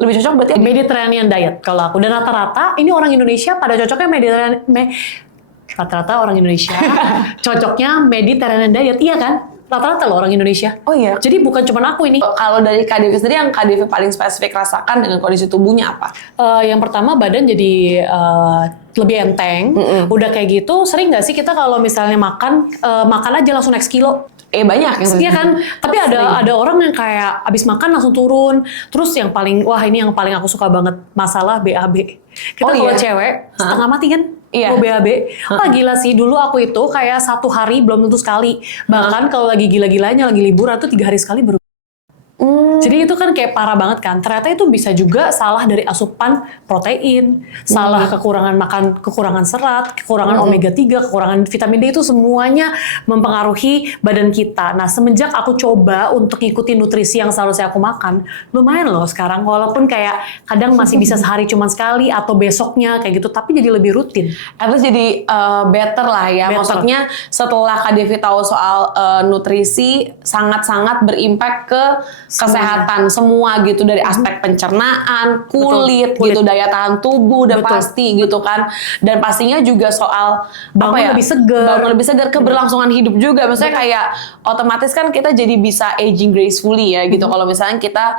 lebih cocok berarti Mediterranean diet kalau aku. Dan rata-rata ini orang Indonesia pada cocoknya Rata-rata orang Indonesia cocoknya Mediterranean diet, iya kan? Rata-rata loh orang Indonesia. Oh iya. Jadi bukan cuma aku ini. Kalau dari Kak Devi sendiri, yang Kak Devi paling spesifik rasakan dengan kondisi tubuhnya apa? Yang pertama badan jadi lebih enteng. Udah kayak gitu, sering nggak sih kita kalau misalnya makan aja langsung next kilo? Banyak yang Iya kan? Tapi ada orang yang kayak abis makan langsung turun. Terus yang paling, wah ini yang paling aku suka banget, masalah BAB. Kita kalau cewek setengah mati kan? Iya. BAB. Wah gila sih, dulu aku itu kayak 1 hari belum tentu sekali. Bahkan kalau lagi gila-gilanya, lagi liburan tuh 3 hari sekali baru. Jadi itu kan kayak parah banget kan. Ternyata itu bisa juga salah dari asupan protein, salah kekurangan serat, kekurangan omega 3, kekurangan vitamin D, itu semuanya mempengaruhi badan kita. Nah, semenjak aku coba untuk ngikutin nutrisi yang seharusnya aku makan, lumayan loh sekarang, walaupun kayak kadang masih bisa sehari cuma sekali atau besoknya kayak gitu, tapi jadi lebih rutin. Terus jadi better lah ya. Better. Maksudnya setelah Kak Devi tahu soal nutrisi, sangat-sangat berimpact ke kesehatan semua gitu, dari aspek pencernaan, kulit gitu, daya tahan tubuh udah pasti gitu kan. Dan pastinya juga soal bangun lebih segar, keberlangsungan hidup juga. Maksudnya kayak otomatis kan kita jadi bisa aging gracefully ya gitu. Kalau misalnya kita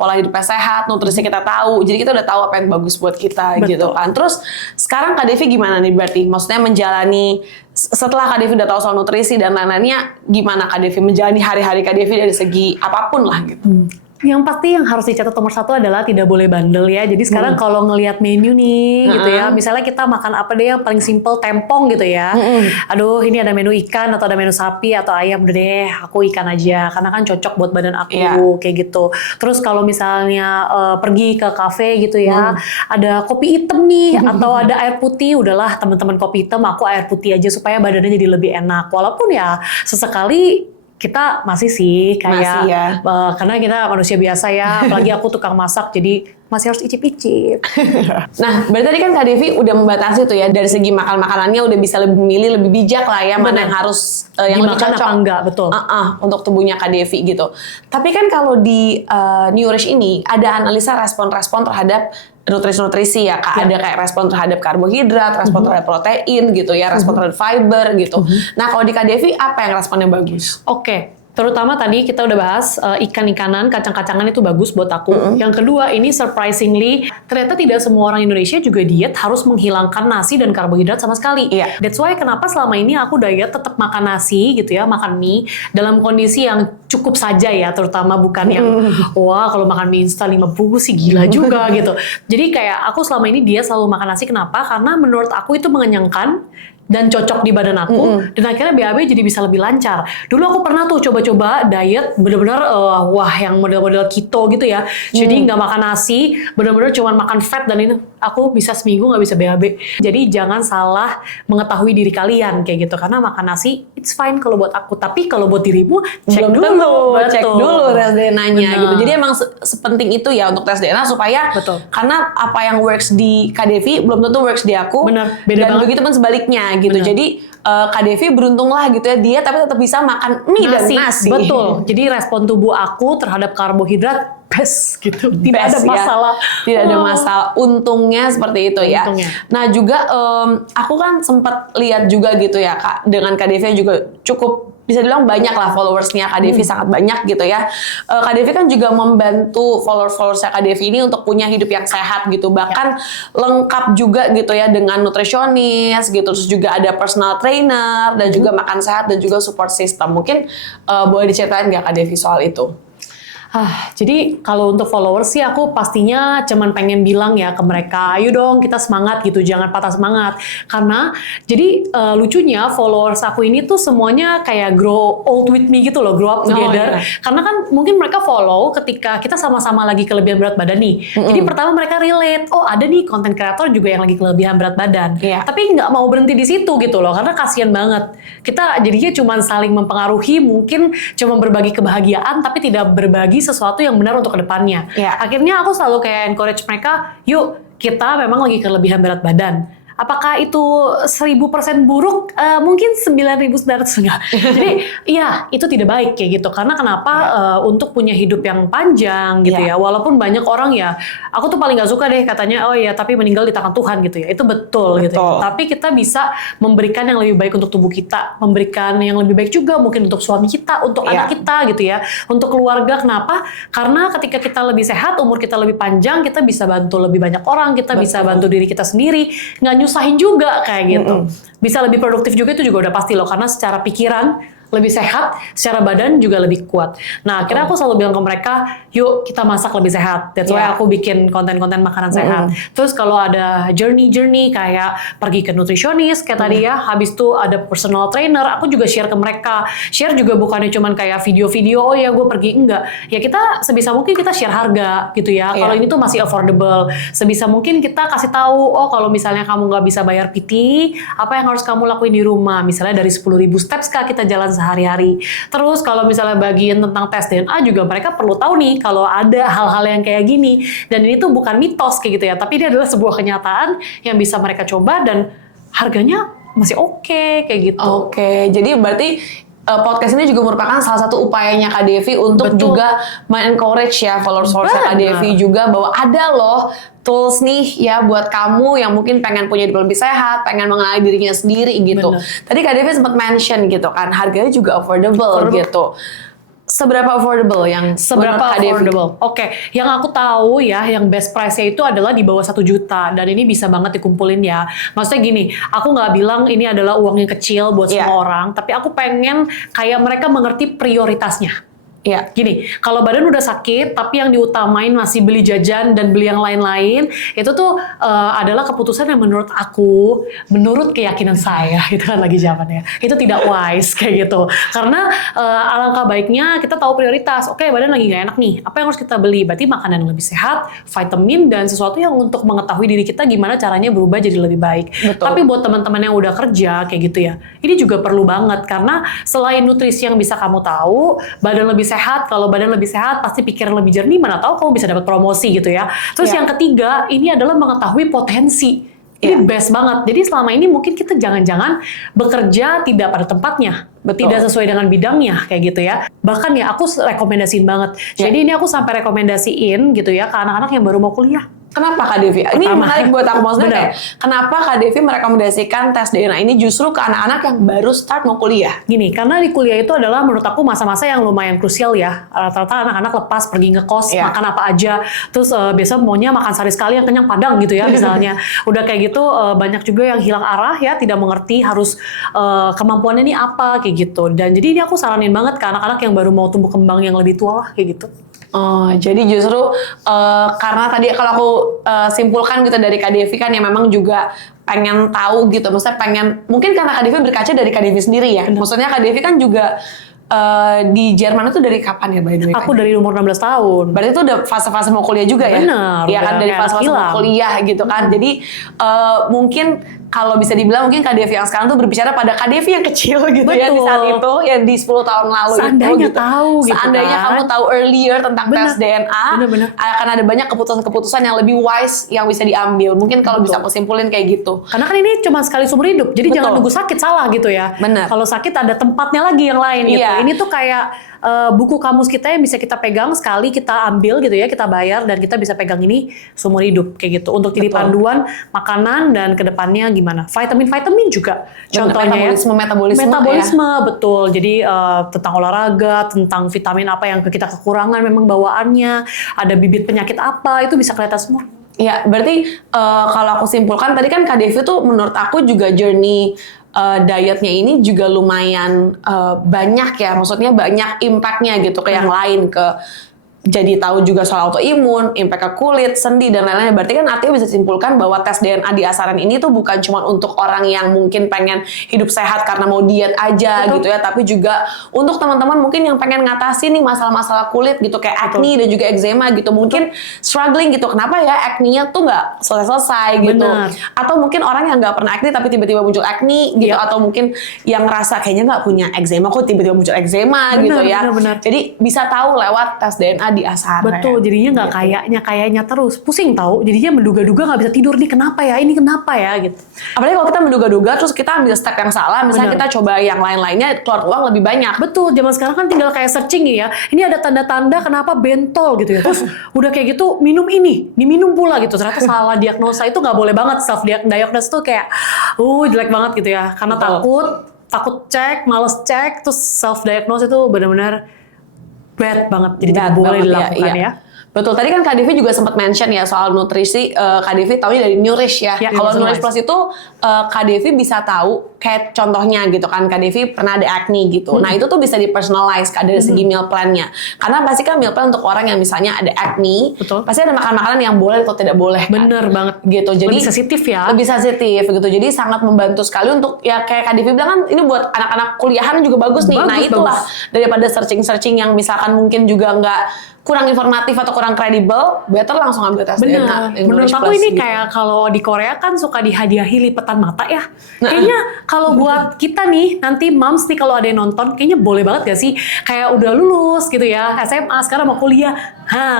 pola hidupnya sehat, nutrisi kita tahu, jadi kita udah tahu apa yang bagus buat kita gitu kan. Terus sekarang Kak Devi gimana nih berarti? Maksudnya menjalani, setelah Kak Devi udah tahu soal nutrisi dan lain-lainnya, gimana Kak Devi menjalani hari-hari Kak Devi dari segi apapun lah gitu? Yang pasti yang harus dicatat nomor 1 adalah tidak boleh bandel ya. Jadi sekarang kalau ngelihat menu nih gitu ya, misalnya kita makan apa deh yang paling simple, tempong gitu ya. Aduh ini ada menu ikan atau ada menu sapi atau ayam, udah deh aku ikan aja karena kan cocok buat badan aku kayak gitu. Terus kalau misalnya pergi ke kafe gitu ya, ada kopi hitam nih atau ada air putih, udahlah teman-teman kopi hitam, aku air putih aja supaya badannya jadi lebih enak. Walaupun ya sesekali kita masih sih kayak karena kita manusia biasa ya, apalagi aku tukang masak jadi masih harus icip-icip. Nah, berarti tadi kan Kak Devi udah membatasi tuh ya, dari segi makanannya udah bisa lebih milih, lebih bijak lah ya, mana yang harus yang lebih cocok apa enggak, betul. Untuk tubuhnya Kak Devi gitu. Tapi kan kalau di Nourish ini ada analisa respon-respon terhadap nutrisi-nutrisi ya Kak, ada kayak respon terhadap karbohidrat, respon terhadap protein gitu ya, respon terhadap fiber gitu. Nah, kalau di Kak Devi apa yang responnya bagus? Oke. Terutama tadi kita udah bahas ikan-ikanan, kacang-kacangan itu bagus buat aku. Yang kedua, ini surprisingly ternyata tidak semua orang Indonesia juga diet harus menghilangkan nasi dan karbohidrat sama sekali. That's why kenapa selama ini aku diet tetap makan nasi gitu ya, makan mie dalam kondisi yang cukup saja ya, terutama bukan yang wah kalau makan mie instan 5 bungkus sih gila juga gitu. Jadi kayak aku selama ini dia selalu makan nasi, kenapa? Karena menurut aku itu mengenyangkan dan cocok di badan aku, dan akhirnya BAB jadi bisa lebih lancar. Dulu aku pernah tuh coba-coba diet bener-bener wah yang model-model keto gitu ya, jadi nggak makan nasi, bener-bener cuma makan fat, dan itu aku bisa seminggu nggak bisa BAB. Jadi jangan salah mengetahui diri kalian kayak gitu, karena makan nasi it's fine kalau buat aku, tapi kalau buat dirimu cek dulu tes DNA-nya gitu. Jadi emang sepenting itu ya untuk tes DNA supaya karena apa yang works di Kak Devi belum tentu works di aku. Bener, beda dan banget. Begitu pun sebaliknya gitu. Jadi Kak Devi beruntunglah gitu ya, dia tapi tetap bisa makan mie dan nasi. Betul. Jadi respon tubuh aku terhadap karbohidrat best gitu. Tidak ada masalah. Ya. Tidak ada masalah. Untungnya seperti itu ya. Nah juga aku kan sempat lihat juga gitu ya Kak, dengan Kak Devi juga cukup bisa dibilang banyak lah followersnya Kak Devi, sangat banyak gitu ya. Kak Devi kan juga membantu followersnya Kak Devi ini untuk punya hidup yang sehat gitu, bahkan lengkap juga gitu ya dengan nutrisionis gitu, terus juga ada personal trainer dan juga makan sehat dan juga support system. Mungkin boleh diceritain nggak Kak Devi soal itu? Jadi kalau untuk followers sih aku pastinya cuman pengen bilang ya ke mereka, ayo dong kita semangat gitu, jangan patah semangat. Karena jadi lucunya followers aku ini tuh semuanya kayak grow old with me gitu loh, grow up together. Karena kan mungkin mereka follow ketika kita sama-sama lagi kelebihan berat badan nih. Jadi pertama mereka relate, oh ada nih konten kreator juga yang lagi kelebihan berat badan. Tapi nggak mau berhenti di situ gitu loh, karena kasihan banget. Kita jadinya cuman saling mempengaruhi, mungkin cuma berbagi kebahagiaan tapi tidak berbagi sesuatu yang benar untuk kedepannya. Akhirnya aku selalu kayak encourage mereka, yuk kita memang lagi kelebihan berat badan. apakah itu 1000% buruk? Mungkin 9.900 enggak. Jadi iya, itu tidak baik kayak gitu. Karena kenapa? Untuk punya hidup yang panjang gitu ya. Walaupun banyak orang ya, aku tuh paling gak suka deh katanya, oh ya tapi meninggal di tangan Tuhan gitu ya. Itu betul gitu ya. Tapi kita bisa memberikan yang lebih baik untuk tubuh kita, memberikan yang lebih baik juga mungkin untuk suami kita, untuk anak kita gitu ya, untuk keluarga. Kenapa? Karena ketika kita lebih sehat, umur kita lebih panjang, kita bisa bantu lebih banyak orang, kita bisa bantu diri kita sendiri, nggak nyusahin juga kayak gitu. Bisa lebih produktif juga, itu juga udah pasti loh, karena secara pikiran lebih sehat, secara badan juga lebih kuat. Nah, akhirnya aku selalu bilang ke mereka, yuk kita masak lebih sehat. That's why aku bikin konten-konten makanan sehat. Terus kalau ada journey kayak pergi ke nutrisionis kayak tadi ya, habis itu ada personal trainer, aku juga share ke mereka. Share juga bukannya cuman kayak video-video, oh ya gue pergi, enggak. Ya kita sebisa mungkin kita share harga gitu ya. Kalau ini tuh masih affordable. Sebisa mungkin kita kasih tahu, oh kalau misalnya kamu nggak bisa bayar PT, apa yang harus kamu lakuin di rumah? Misalnya dari 10.000 steps kah kita jalan sehari-hari. Terus kalau misalnya bagian tentang tes DNA juga mereka perlu tahu nih kalau ada hal-hal yang kayak gini. Dan ini tuh bukan mitos kayak gitu ya, tapi ini adalah sebuah kenyataan yang bisa mereka coba dan harganya masih oke kayak gitu. Oke, jadi berarti podcast ini juga merupakan salah satu upayanya Kak Devi untuk juga men-encourage ya followers-followersnya Kak Devi juga bahwa ada loh tools nih ya buat kamu yang mungkin pengen punya hidup lebih sehat, pengen mengenali dirinya sendiri gitu. Tadi Kak Devi sempat mention gitu kan, harganya juga affordable gitu. Seberapa affordable yang Seberapa affordable? Oke, yang aku tahu ya, yang best price-nya itu adalah di bawah 1 juta dan ini bisa banget dikumpulin ya. Maksudnya gini, aku nggak bilang ini adalah uang yang kecil buat semua orang, tapi aku pengen kayak mereka mengerti prioritasnya. Ya, gini, kalau badan udah sakit, tapi yang diutamain masih beli jajan dan beli yang lain-lain, itu tuh adalah keputusan yang menurut aku, menurut keyakinan saya, itu kan lagi zamannya, itu tidak wise kayak gitu. Karena alangkah baiknya kita tahu prioritas. Oke, badan lagi nggak enak nih, apa yang harus kita beli? Berarti makanan yang lebih sehat, vitamin, dan sesuatu yang untuk mengetahui diri kita gimana caranya berubah jadi lebih baik. Tapi buat teman-teman yang udah kerja kayak gitu ya, ini juga perlu banget karena selain nutrisi yang bisa kamu tahu, badan lebih sehat, kalau badan lebih sehat pasti pikiran lebih jernih, mana tahu kamu bisa dapat promosi gitu ya. Terus yang ketiga, ini adalah mengetahui potensi. Ini best banget. Jadi selama ini mungkin kita jangan-jangan bekerja tidak pada tempatnya. Tidak sesuai dengan bidangnya kayak gitu ya. Bahkan ya aku rekomendasiin banget. Jadi ini aku sampai rekomendasiin gitu ya ke anak-anak yang baru mau kuliah. Kenapa Kak Devi? Ini menarik buat aku, maksudnya kayak, kenapa Kak Devi merekomendasikan tes DNA ini justru ke anak-anak yang baru start mau kuliah? Gini, karena di kuliah itu adalah menurut aku masa-masa yang lumayan krusial ya. Rata-rata anak-anak lepas pergi ngekos, makan apa aja. Terus biasa maunya makan sehari sekali yang kenyang Padang gitu ya misalnya. Udah kayak gitu banyak juga yang hilang arah ya, tidak mengerti harus kemampuannya ini apa kayak gitu. Dan jadi ini aku saranin banget ke anak-anak yang baru mau tumbuh kembang yang lebih tua lah kayak gitu. Oh, jadi justru karena tadi kalau aku simpulkan gitu dari Kak Devi kan yang memang juga pengen tahu gitu, maksudnya pengen, mungkin karena Kak Devi berkaca dari Kak Devi sendiri ya. Maksudnya Kak Devi kan juga di Jerman itu dari kapan ya by the way? Aku dari umur 16 tahun. Berarti itu udah fase-fase mau kuliah juga ya? Bener. Iya kan, dari fase-fase mau kuliah gitu kan. Jadi mungkin kalau bisa dibilang mungkin Kak Devi yang sekarang tuh berbicara pada Kak Devi yang kecil gitu ya di saat itu, yang di 10 tahun lalu seandainya itu gitu. Tahu gitu. Seandainya kamu tahu earlier tentang tes DNA, akan ada banyak keputusan-keputusan yang lebih wise yang bisa diambil. Mungkin kalau bisa aku simpulin kayak gitu. Karena kan ini cuma sekali seumur hidup, jadi jangan nunggu sakit salah gitu ya. Benar. Kalau sakit ada tempatnya lagi yang lain gitu. Ini tuh kayak buku kamus kita yang bisa kita pegang sekali, kita ambil gitu ya, kita bayar dan kita bisa pegang ini seumur hidup kayak gitu. Untuk jadi panduan makanan dan kedepannya gimana. Vitamin juga. Contohnya metabolisme ya? Betul. Jadi tentang olahraga, tentang vitamin apa yang kita kekurangan memang bawaannya, ada bibit penyakit apa, itu bisa kelihatan semua. Ya, berarti kalau aku simpulkan tadi kan Kak Devi tuh menurut aku juga journey dietnya ini juga lumayan banyak ya, maksudnya banyak impactnya gitu ke yang lain, ke jadi tahu juga soal autoimun, impact ke kulit, sendi, dan lain-lain. Berarti kan artinya bisa disimpulkan bahwa tes DNA di Asaran ini tuh bukan cuma untuk orang yang mungkin pengen hidup sehat karena mau diet aja gitu ya, tapi juga untuk teman-teman mungkin yang pengen ngatasin nih masalah-masalah kulit gitu, kayak acne dan juga eczema gitu. Mungkin struggling gitu, kenapa ya acne-nya tuh nggak selesai-selesai gitu. Atau mungkin orang yang nggak pernah acne tapi tiba-tiba muncul acne gitu, atau mungkin yang ngerasa kayaknya nggak punya eczema kok tiba-tiba muncul eczema gitu ya. Jadi bisa tahu lewat tes DNA di asar. Betul, jadinya nggak kayaknya terus. Pusing tahu, jadinya menduga-duga nggak bisa tidur nih, kenapa ya, ini kenapa ya gitu. Apalagi kalau kita menduga-duga terus kita ambil step yang salah, misalnya Benar. kita coba yang lain-lainnya, keluar uang lebih banyak. Betul, zaman sekarang kan tinggal kayak searching ya. Ini ada tanda-tanda kenapa bentol gitu ya. Terus udah kayak gitu minum ini, diminum pula gitu. Ternyata salah diagnosa itu nggak boleh banget. Self diagnosis tuh kayak jelek banget gitu ya. Karena takut cek, males cek, terus self diagnosis itu benar-benar bad banget. Jadi tidak Bad boleh banget, dilakukan ya. Betul, tadi kan Kak Devi juga sempat mention ya soal nutrisi. Kak Devi taunya dari Nourish ya. Ya, Kalau Nourish Nourish Plus itu Kak Devi bisa tahu kayak contohnya gitu kan, Kak Devi pernah ada acne gitu. Nah itu tuh bisa di personalize Kak dari segi meal plan-nya. Karena pasti kan meal plan untuk orang yang misalnya ada acne, Betul. pasti ada makanan-makanan yang boleh atau tidak boleh. Kan? Bener banget. Gitu. Jadi Lebih sensitif ya. Lebih sensitif gitu. Jadi sangat membantu sekali untuk ya kayak Kak Devi bilang kan ini buat anak-anak kuliahan juga bagus nih. Nah itulah daripada searching-searching yang misalkan mungkin juga nggak kurang informatif atau kurang kredibel, better langsung ambil tes DNA. Menurut aku ini kayak kalau di Korea kan suka dihadiahi lipatan mata ya. Kayaknya kalau buat kita nih, nanti moms nih kalau ada yang nonton, kayaknya boleh banget gak sih? Kayak udah lulus gitu ya, SMA, sekarang mau kuliah.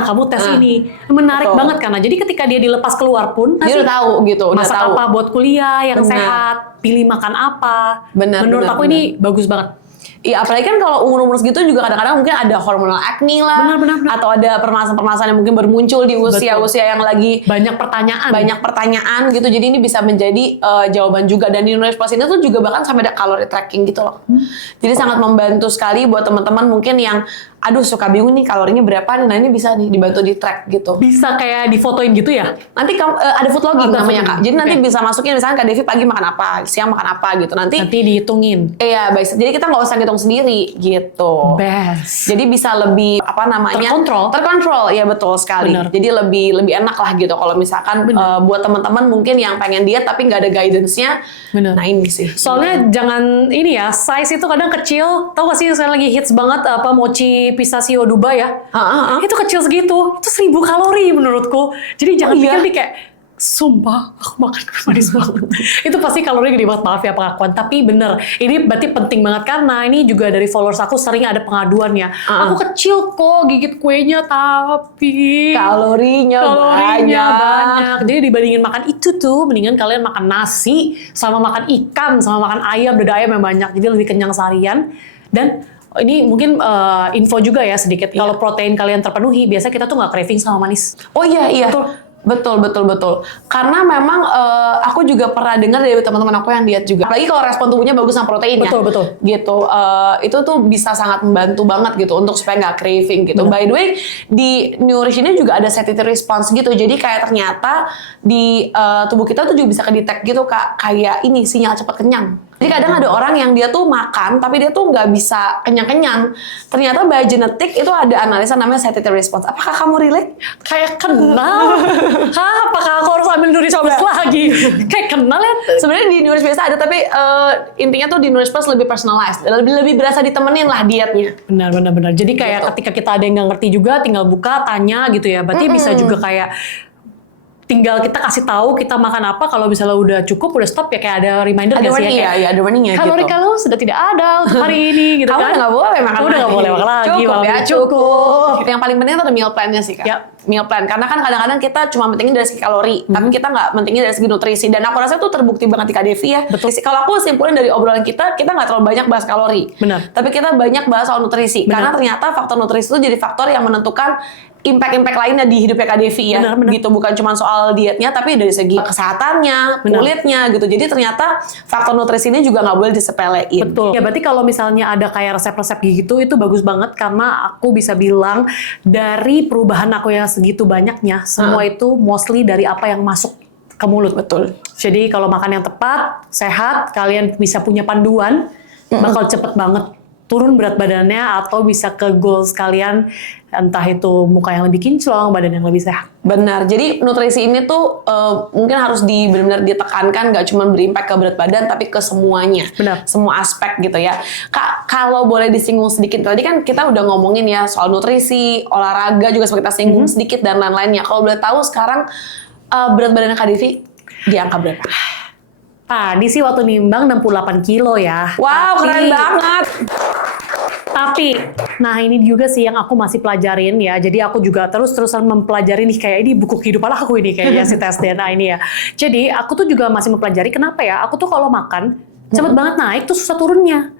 Kamu tes ini. Menarik banget karena jadi ketika dia dilepas keluar pun, dia udah tahu gitu, udah masak tahu apa buat kuliah yang sehat, pilih makan apa. Menurut aku ini bagus banget. Iya, apalagi kan kalau umur-umur segitu juga kadang-kadang mungkin ada hormonal acne lah, Benar. atau ada permasalahan-permasalahan yang mungkin bermuncul di usia-usia yang lagi banyak pertanyaan gitu. Jadi ini bisa menjadi jawaban juga. Dan di Nourish Plus ini tuh juga bahkan sampai ada calorie tracking gitu loh. Jadi sangat membantu sekali buat teman-teman mungkin yang aduh suka bingung nih kalorinya berapa nih, nah ini bisa nih dibantu di track gitu. Bisa kayak difotoin gitu ya? Nanti ada food logging namanya Kak. Jadi nanti bisa masukin misalnya Kak Devi pagi makan apa, siang makan apa gitu. Nanti dihitungin. Iya, baik. Jadi kita nggak usah ngitung sendiri gitu. Best. Jadi bisa lebih terkontrol. Ya betul sekali. Bener. Jadi lebih enak lah gitu kalau misalkan buat teman-teman mungkin yang pengen diet tapi nggak ada guidance-nya. Bener. Nah ini sih. Soalnya jangan ini ya, size itu kadang kecil. Tahu gak sih sekarang lagi hits banget apa mochi pistachio Dubai ya? Itu kecil segitu, itu 1000 kalori menurutku. Jadi jangan pikir nih kayak sumpah aku makan manis banget. Itu pasti kalorinya gede banget, maaf ya pengakuan. Tapi bener, ini berarti penting banget karena ini juga dari followers aku sering ada pengaduan ya. Aku kecil kok gigit kuenya tapi kalorinya banyak. Jadi dibandingin makan itu tuh, mendingan kalian makan nasi sama makan ikan sama makan ayam, dada ayam yang banyak. Jadi lebih kenyang seharian. Dan ini mungkin info juga ya sedikit. Kalau protein kalian terpenuhi, biasa kita tuh nggak craving sama manis. Oh iya. Betul. Karena memang aku juga pernah dengar dari teman-teman aku yang diet juga. Apalagi kalau respon tubuhnya bagus sama protein ya. Betul. Gitu. Itu tuh bisa sangat membantu banget gitu untuk supaya nggak craving gitu. By the way, di Nourish ini juga ada satiety response gitu. Jadi kayak ternyata di tubuh kita tuh juga bisa kedetect gitu Kak. Kayak ini sinyal cepat kenyang. Jadi kadang ada orang yang dia tuh makan tapi dia tuh nggak bisa kenyang-kenyang. Ternyata by genetik itu ada analisa namanya satiety response. Apakah kamu relate? Kayak kenal. Apakah aku harus ambil Nourish Plus lagi? Kayak kenal ya. Sebenarnya di Nourish biasa ada tapi intinya tuh di Nourish Plus lebih personalized. Lebih berasa ditemenin lah dietnya. Benar. Jadi kayak ketika kita ada yang nggak ngerti juga tinggal buka, tanya gitu ya. Berarti bisa juga kayak tinggal kita kasih tahu kita makan apa, kalau misalnya udah cukup udah stop ya kayak ada reminder ada warning ya, ada warningnya gitu. Kalori kamu sudah tidak ada untuk hari ini gitu kan. Kamu nggak boleh makan lagi. Udah nggak boleh makan lagi. Cukup. Yang paling penting itu ada meal plan-nya sih Kak. Ya. Meal plan karena kan kadang-kadang kita cuma pentingin dari segi kalori, tapi kita nggak pentingin dari segi nutrisi. Dan aku rasa itu terbukti banget di Kak Devi ya. Betul. Kalau aku simpulin dari obrolan kita nggak terlalu banyak bahas kalori. Benar. Tapi kita banyak bahas soal nutrisi. Karena ternyata faktor nutrisi itu jadi faktor yang menentukan impact lainnya di hidupnya Kak Devi ya. Benar. Gitu, bukan cuma soal dietnya tapi dari segi kesehatannya, kulitnya gitu. Jadi ternyata faktor nutrisi ini juga nggak boleh disepelein. Betul. Ya berarti kalau misalnya ada kayak resep-resep gitu itu bagus banget karena aku bisa bilang dari perubahan aku yang segitu banyaknya semua itu mostly dari apa yang masuk ke mulut. Betul. Jadi kalau makan yang tepat, sehat, kalian bisa punya panduan, bakal cepet banget turun berat badannya atau bisa ke goals kalian, entah itu muka yang lebih kinclong, badan yang lebih sehat. Benar, jadi nutrisi ini tuh mungkin harus benar-benar ditekankan, nggak cuma berimpact ke berat badan, tapi ke semuanya. Benar. Semua aspek gitu ya. Kak, kalau boleh disinggung sedikit, tadi kan kita udah ngomongin ya soal nutrisi, olahraga juga sempat kita singgung sedikit dan lain-lainnya. Kalau boleh tahu sekarang berat badan Kak Devi di angka berapa? Tadi sih waktu nimbang 68 kilo ya. Wow, keren banget. Tapi, nah ini juga sih yang aku masih pelajarin ya. Jadi aku juga terus-terusan mempelajari nih, kayak ini buku kehidupan aku ini kayaknya si tes DNA ini ya. Jadi aku tuh juga masih mempelajari kenapa ya. Aku tuh kalau makan cepet banget naik tuh susah turunnya.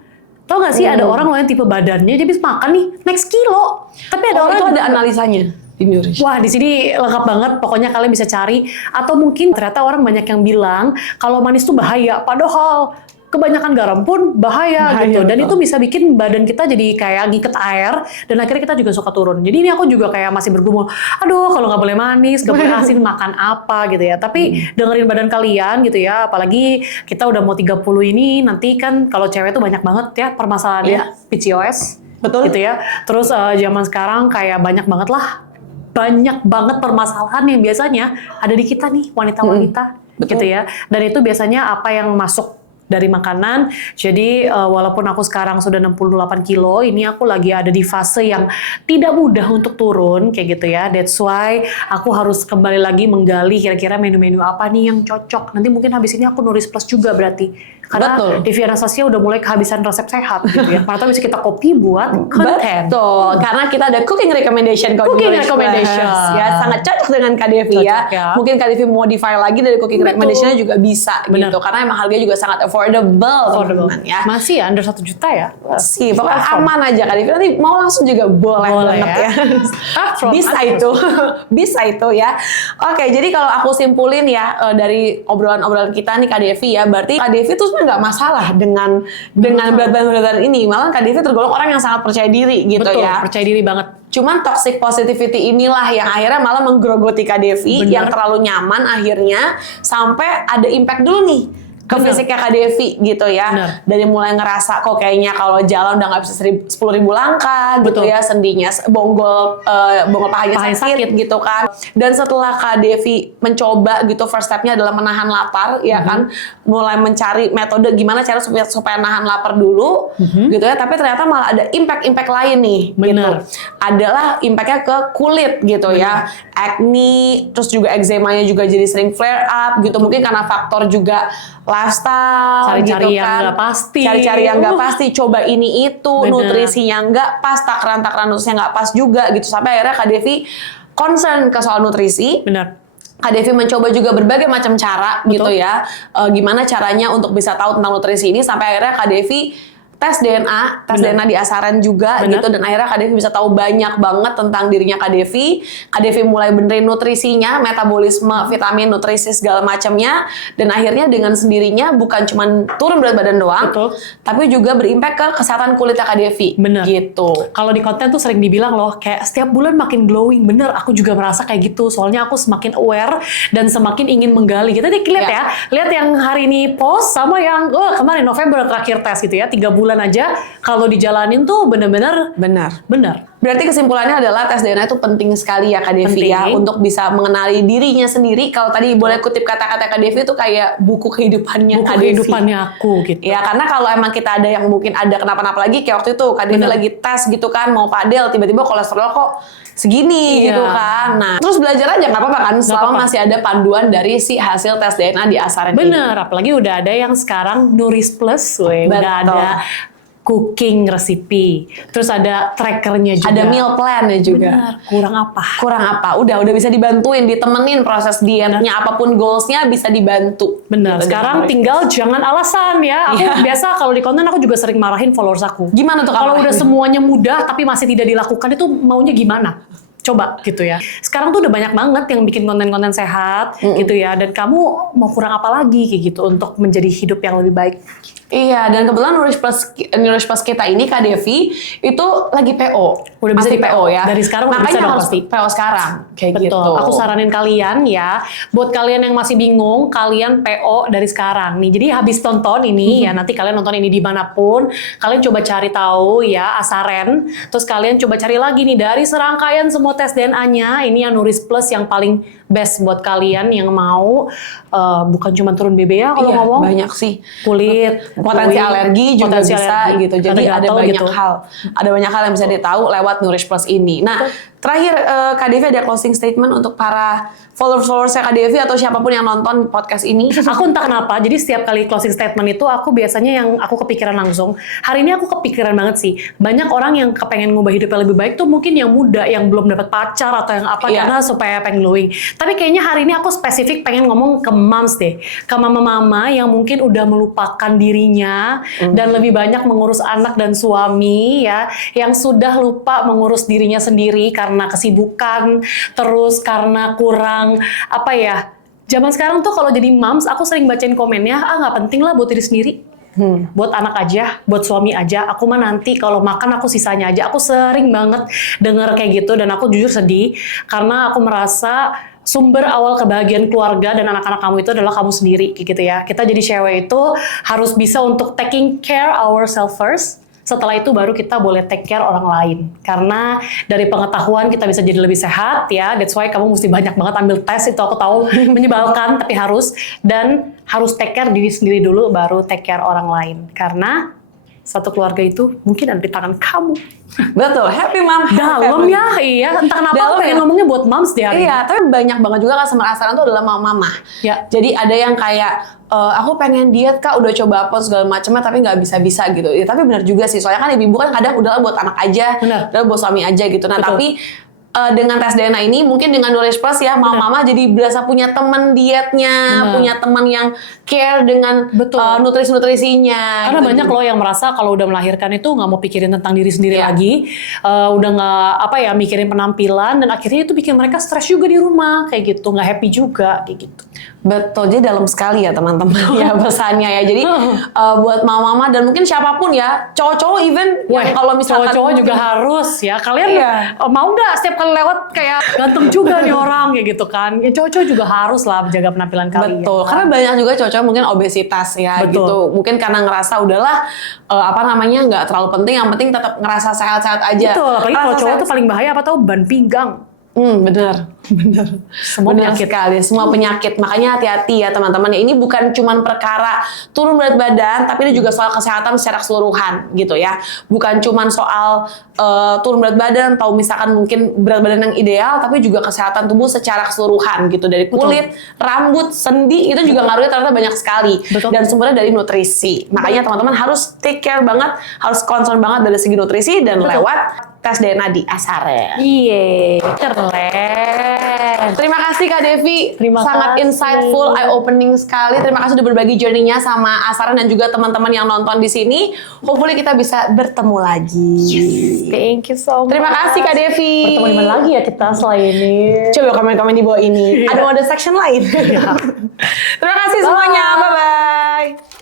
Tau gak sih ada orang loh yang tipe badannya dia bisa makan nih naik sekilo. Tapi ada orang itu yang ada analisanya di Nourish. wah di sini lengkap banget. Pokoknya kalian bisa cari. Atau mungkin ternyata orang banyak yang bilang kalau manis tuh bahaya. Padahal kebanyakan garam pun bahaya gitu. Dan itu bisa bikin badan kita jadi kayak ngiket air. Dan akhirnya kita juga suka turun. Jadi ini aku juga kayak masih bergumul. Aduh kalau nggak boleh manis, nggak boleh asin, makan apa gitu ya. Tapi dengerin badan kalian gitu ya. Apalagi kita udah mau 30 ini. Nanti kan kalau cewek tuh banyak banget ya permasalahannya. PCOS. Betul. Gitu ya. Terus zaman sekarang kayak banyak banget lah. Banyak banget permasalahan yang biasanya ada di kita nih, wanita-wanita. Gitu ya. Dan itu biasanya apa yang masuk dari makanan. Jadi walaupun aku sekarang sudah 68 kilo, ini aku lagi ada di fase yang tidak mudah untuk turun kayak gitu ya. That's why aku harus kembali lagi menggali kira-kira menu-menu apa nih yang cocok. Nanti mungkin habis ini aku Nourish Plus juga berarti. Karena Devi Anastasia udah mulai kehabisan resep sehat gitu ya. Mana tahu bisa kita copy buat konten. Betul, karena kita ada cooking recommendation. Cooking recommendation. Ya, sangat cocok dengan Kak Devi ya. Mungkin Kak Devi modify lagi dari cooking recommendation-nya juga bisa gitu. Karena emang harganya juga sangat affordable. Teman-teman, ya. Masih ya, under 1 juta ya. Masih, pokoknya aman aja Kak Devi. Nanti mau langsung juga boleh banget ya. Bisa itu. Bisa itu ya. Oke, jadi kalau aku simpulin ya dari obrolan-obrolan kita nih Kak Devi ya, berarti Kak Devi tuh nggak masalah dengan berat badan ini. Malah Kak Devi tergolong orang yang sangat percaya diri gitu. Betul, ya. percaya diri banget. Cuman toxic positivity inilah yang akhirnya malah menggerogoti Kak Devi yang terlalu nyaman akhirnya sampai ada impact dulu nih ke fisiknya Kak Devi gitu ya. Dari mulai ngerasa kok kayaknya kalau jalan udah nggak bisa 10.000 langkah gitu ya, sendinya bonggol pahanya sakit gitu kan. Dan setelah Kak Devi mencoba gitu, first stepnya adalah menahan lapar ya kan, mulai mencari metode gimana cara supaya nahan lapar dulu gitu ya. Tapi ternyata malah ada impact lain nih gitu. Adalah impactnya ke kulit gitu ya, acne, terus juga eczemanya juga jadi sering flare up gitu. Mungkin karena faktor juga lifestyle, cari-cari gitu yang kan. nggak pasti, Cari-cari yang nggak pasti, coba ini itu, nutrisinya nggak pas, takaran nutrisinya nggak pas juga gitu. Sampai akhirnya Kak Devi concern ke soal nutrisi. Kak Devi mencoba juga berbagai macam cara gitu ya. Gimana caranya untuk bisa tahu tentang nutrisi ini, sampai akhirnya Kak Devi tes DNA di Asaren juga gitu, dan akhirnya Kak Devi bisa tahu banyak banget tentang dirinya Kak Devi. Kak Devi mulai benerin nutrisinya, metabolisme, vitamin, nutrisi segala macamnya, dan akhirnya dengan sendirinya bukan cuma turun berat badan doang, tapi juga berimpact ke kesehatan kulitnya Kak Devi. Gitu. Kalau di konten tuh sering dibilang loh, kayak setiap bulan makin glowing. Bener, aku juga merasa kayak gitu. Soalnya aku semakin aware dan semakin ingin menggali. Kita lihat ya, lihat yang hari ini post sama yang kemarin November terakhir tes gitu ya, 3 bulan aja kalau dijalanin tuh bener-bener benar. Berarti kesimpulannya adalah tes DNA itu penting sekali ya Kak Devi ya, untuk bisa mengenali dirinya sendiri. Kalau tadi boleh kutip kata-kata Kak Devi itu kayak buku kehidupannya Kak Devi. Kehidupannya aku gitu. Ya, karena kalau emang kita ada yang mungkin ada kenapa-napa lagi, kayak waktu itu Kak Devi lagi tes gitu kan, mau padel, tiba-tiba kolesterol kok segini gitu kan. Nah, terus belajar aja nggak apa-apa kan, selama masih ada panduan dari si hasil tes DNA di Asaren ini. Apalagi udah ada yang sekarang Nourish Plus, udah ada cooking recipe, terus ada trackernya juga, ada meal plan-nya juga. Kurang apa? Udah bisa dibantuin, ditemenin proses dietnya, apapun goals-nya bisa dibantu. Sekarang tinggal jangan alasan ya. Aku biasa kalau di konten aku juga sering marahin followers aku. Gimana tuh kalau udah semuanya mudah tapi masih tidak dilakukan, itu maunya gimana? Coba gitu ya. Sekarang tuh udah banyak banget yang bikin konten-konten sehat gitu ya. Dan kamu mau kurang apa lagi kayak gitu untuk menjadi hidup yang lebih baik. Iya, dan kebetulan Nourish Plus kita ini Kak Devi itu lagi PO. Udah bisa di PO ya. Dari sekarang udah bisa dong pasti. PO sekarang. Kayak gitu. Aku saranin kalian ya, buat kalian yang masih bingung, kalian PO dari sekarang nih. Jadi habis tonton ini ya, nanti kalian nonton ini dimanapun, kalian coba cari tahu ya Asaren. Terus kalian coba cari lagi nih dari serangkaian semua tes DNA-nya, ini yang Nourish Plus yang paling best buat kalian yang mau bukan cuma turun BB ya kalau ngomong. Banyak sih. Kulit, potensi alergi juga bisa gitu. Jadi ada banyak hal. Ada banyak hal yang bisa ditahu lewat Nourish Plus ini. Nah, Terakhir, Kak Devi ada closing statement untuk para followers-followersnya Kak Devi atau siapapun yang nonton podcast ini? Aku entah kenapa, jadi setiap kali closing statement itu aku biasanya yang aku kepikiran langsung. Hari ini aku kepikiran banget sih. Banyak orang yang kepengen ngubah hidupnya lebih baik tuh mungkin yang muda, yang belum dapat pacar atau yang apa karena supaya pengen glowing. Tapi kayaknya hari ini aku spesifik pengen ngomong ke moms deh. Ke mama-mama yang mungkin udah melupakan dirinya dan lebih banyak mengurus anak dan suami ya, yang sudah lupa mengurus dirinya sendiri karena kesibukan, terus karena kurang apa ya, zaman sekarang tuh kalau jadi moms, aku sering bacain komennya, nggak penting lah buat diri sendiri. Buat anak aja, buat suami aja, aku mah nanti kalau makan aku sisanya aja. Aku sering banget denger kayak gitu dan aku jujur sedih karena aku merasa sumber awal kebahagiaan keluarga dan anak-anak kamu itu adalah kamu sendiri gitu ya. Kita jadi cewek itu harus bisa untuk taking care ourselves first. Setelah itu baru kita boleh take care orang lain. Karena dari pengetahuan kita bisa jadi lebih sehat ya. That's why kamu mesti banyak banget ambil tes, itu aku tahu menyebalkan tapi harus. Dan harus take care diri sendiri dulu baru take care orang lain. Karena satu keluarga itu mungkin ada di tangan kamu. Betul, happy mom. Dalam ya, iya. Entah kenapa aku pengen ngomongnya buat moms deh hari ini. Iya, tapi banyak banget juga customer asaran tuh adalah mama-mama. Ya. Jadi ada yang kayak, aku pengen diet Kak, udah coba apa segala macamnya tapi nggak bisa-bisa gitu. Ya, tapi benar juga sih, soalnya kan ibu-ibu kan kadang udahlah buat anak aja, udahlah buat suami aja gitu. Nah, tapi dengan tes DNA ini mungkin dengan Knowledge Plus ya, mama-mama jadi berasa punya teman dietnya, punya teman yang care dengan nutrisi-nutrisinya. Karena gitu. banyak loh yang merasa kalau udah melahirkan itu nggak mau pikirin tentang diri sendiri lagi, udah nggak mikirin penampilan dan akhirnya itu bikin mereka stres juga di rumah kayak gitu, nggak happy juga kayak gitu. Betul, jadi dalam sekali ya teman-teman ya pesannya ya. Jadi buat mama-mama dan mungkin siapapun ya, cowok-cowok even yang kalau misalkan cowok-cowok juga harus ya. Kalian mau nggak setiap kali lewat kayak ganteng juga nih orang kayak gitu kan? Ya cowok-cowok juga harus lah menjaga penampilan kalian. Betul, karena banyak juga cowok-cowok mungkin obesitas ya gitu. Mungkin karena ngerasa udahlah nggak terlalu penting, yang penting tetap ngerasa sehat-sehat aja. Betul, apalagi kalau cowok tuh paling bahaya apa tau? Ban pinggang. Benar. Semua benar penyakit. sekali, semua penyakit. Makanya hati-hati ya teman-teman. Ini bukan cuman perkara turun berat badan, tapi ini juga soal kesehatan secara keseluruhan gitu ya. Bukan cuman soal turun berat badan atau misalkan mungkin berat badan yang ideal, tapi juga kesehatan tubuh secara keseluruhan gitu. Dari kulit, rambut, sendi itu juga ngaruhnya ternyata banyak sekali. Dan sumbernya dari nutrisi. Makanya teman-teman harus take care banget, harus concern banget dari segi nutrisi dan lewat tes DNA di Asaren. Iya, keren. Terima kasih Kak Devi, sangat kasih. insightful, eye-opening sekali. Terima kasih udah berbagi journey-nya sama Asaren dan juga teman-teman yang nonton di sini. Hopefully kita bisa bertemu lagi. Thank you so much. Terima kasih Kak Devi. Bertemu di mana lagi ya kita selain ini? Coba komen-komen di bawah ini. Ada section lain. Terima kasih semuanya. Bye-bye.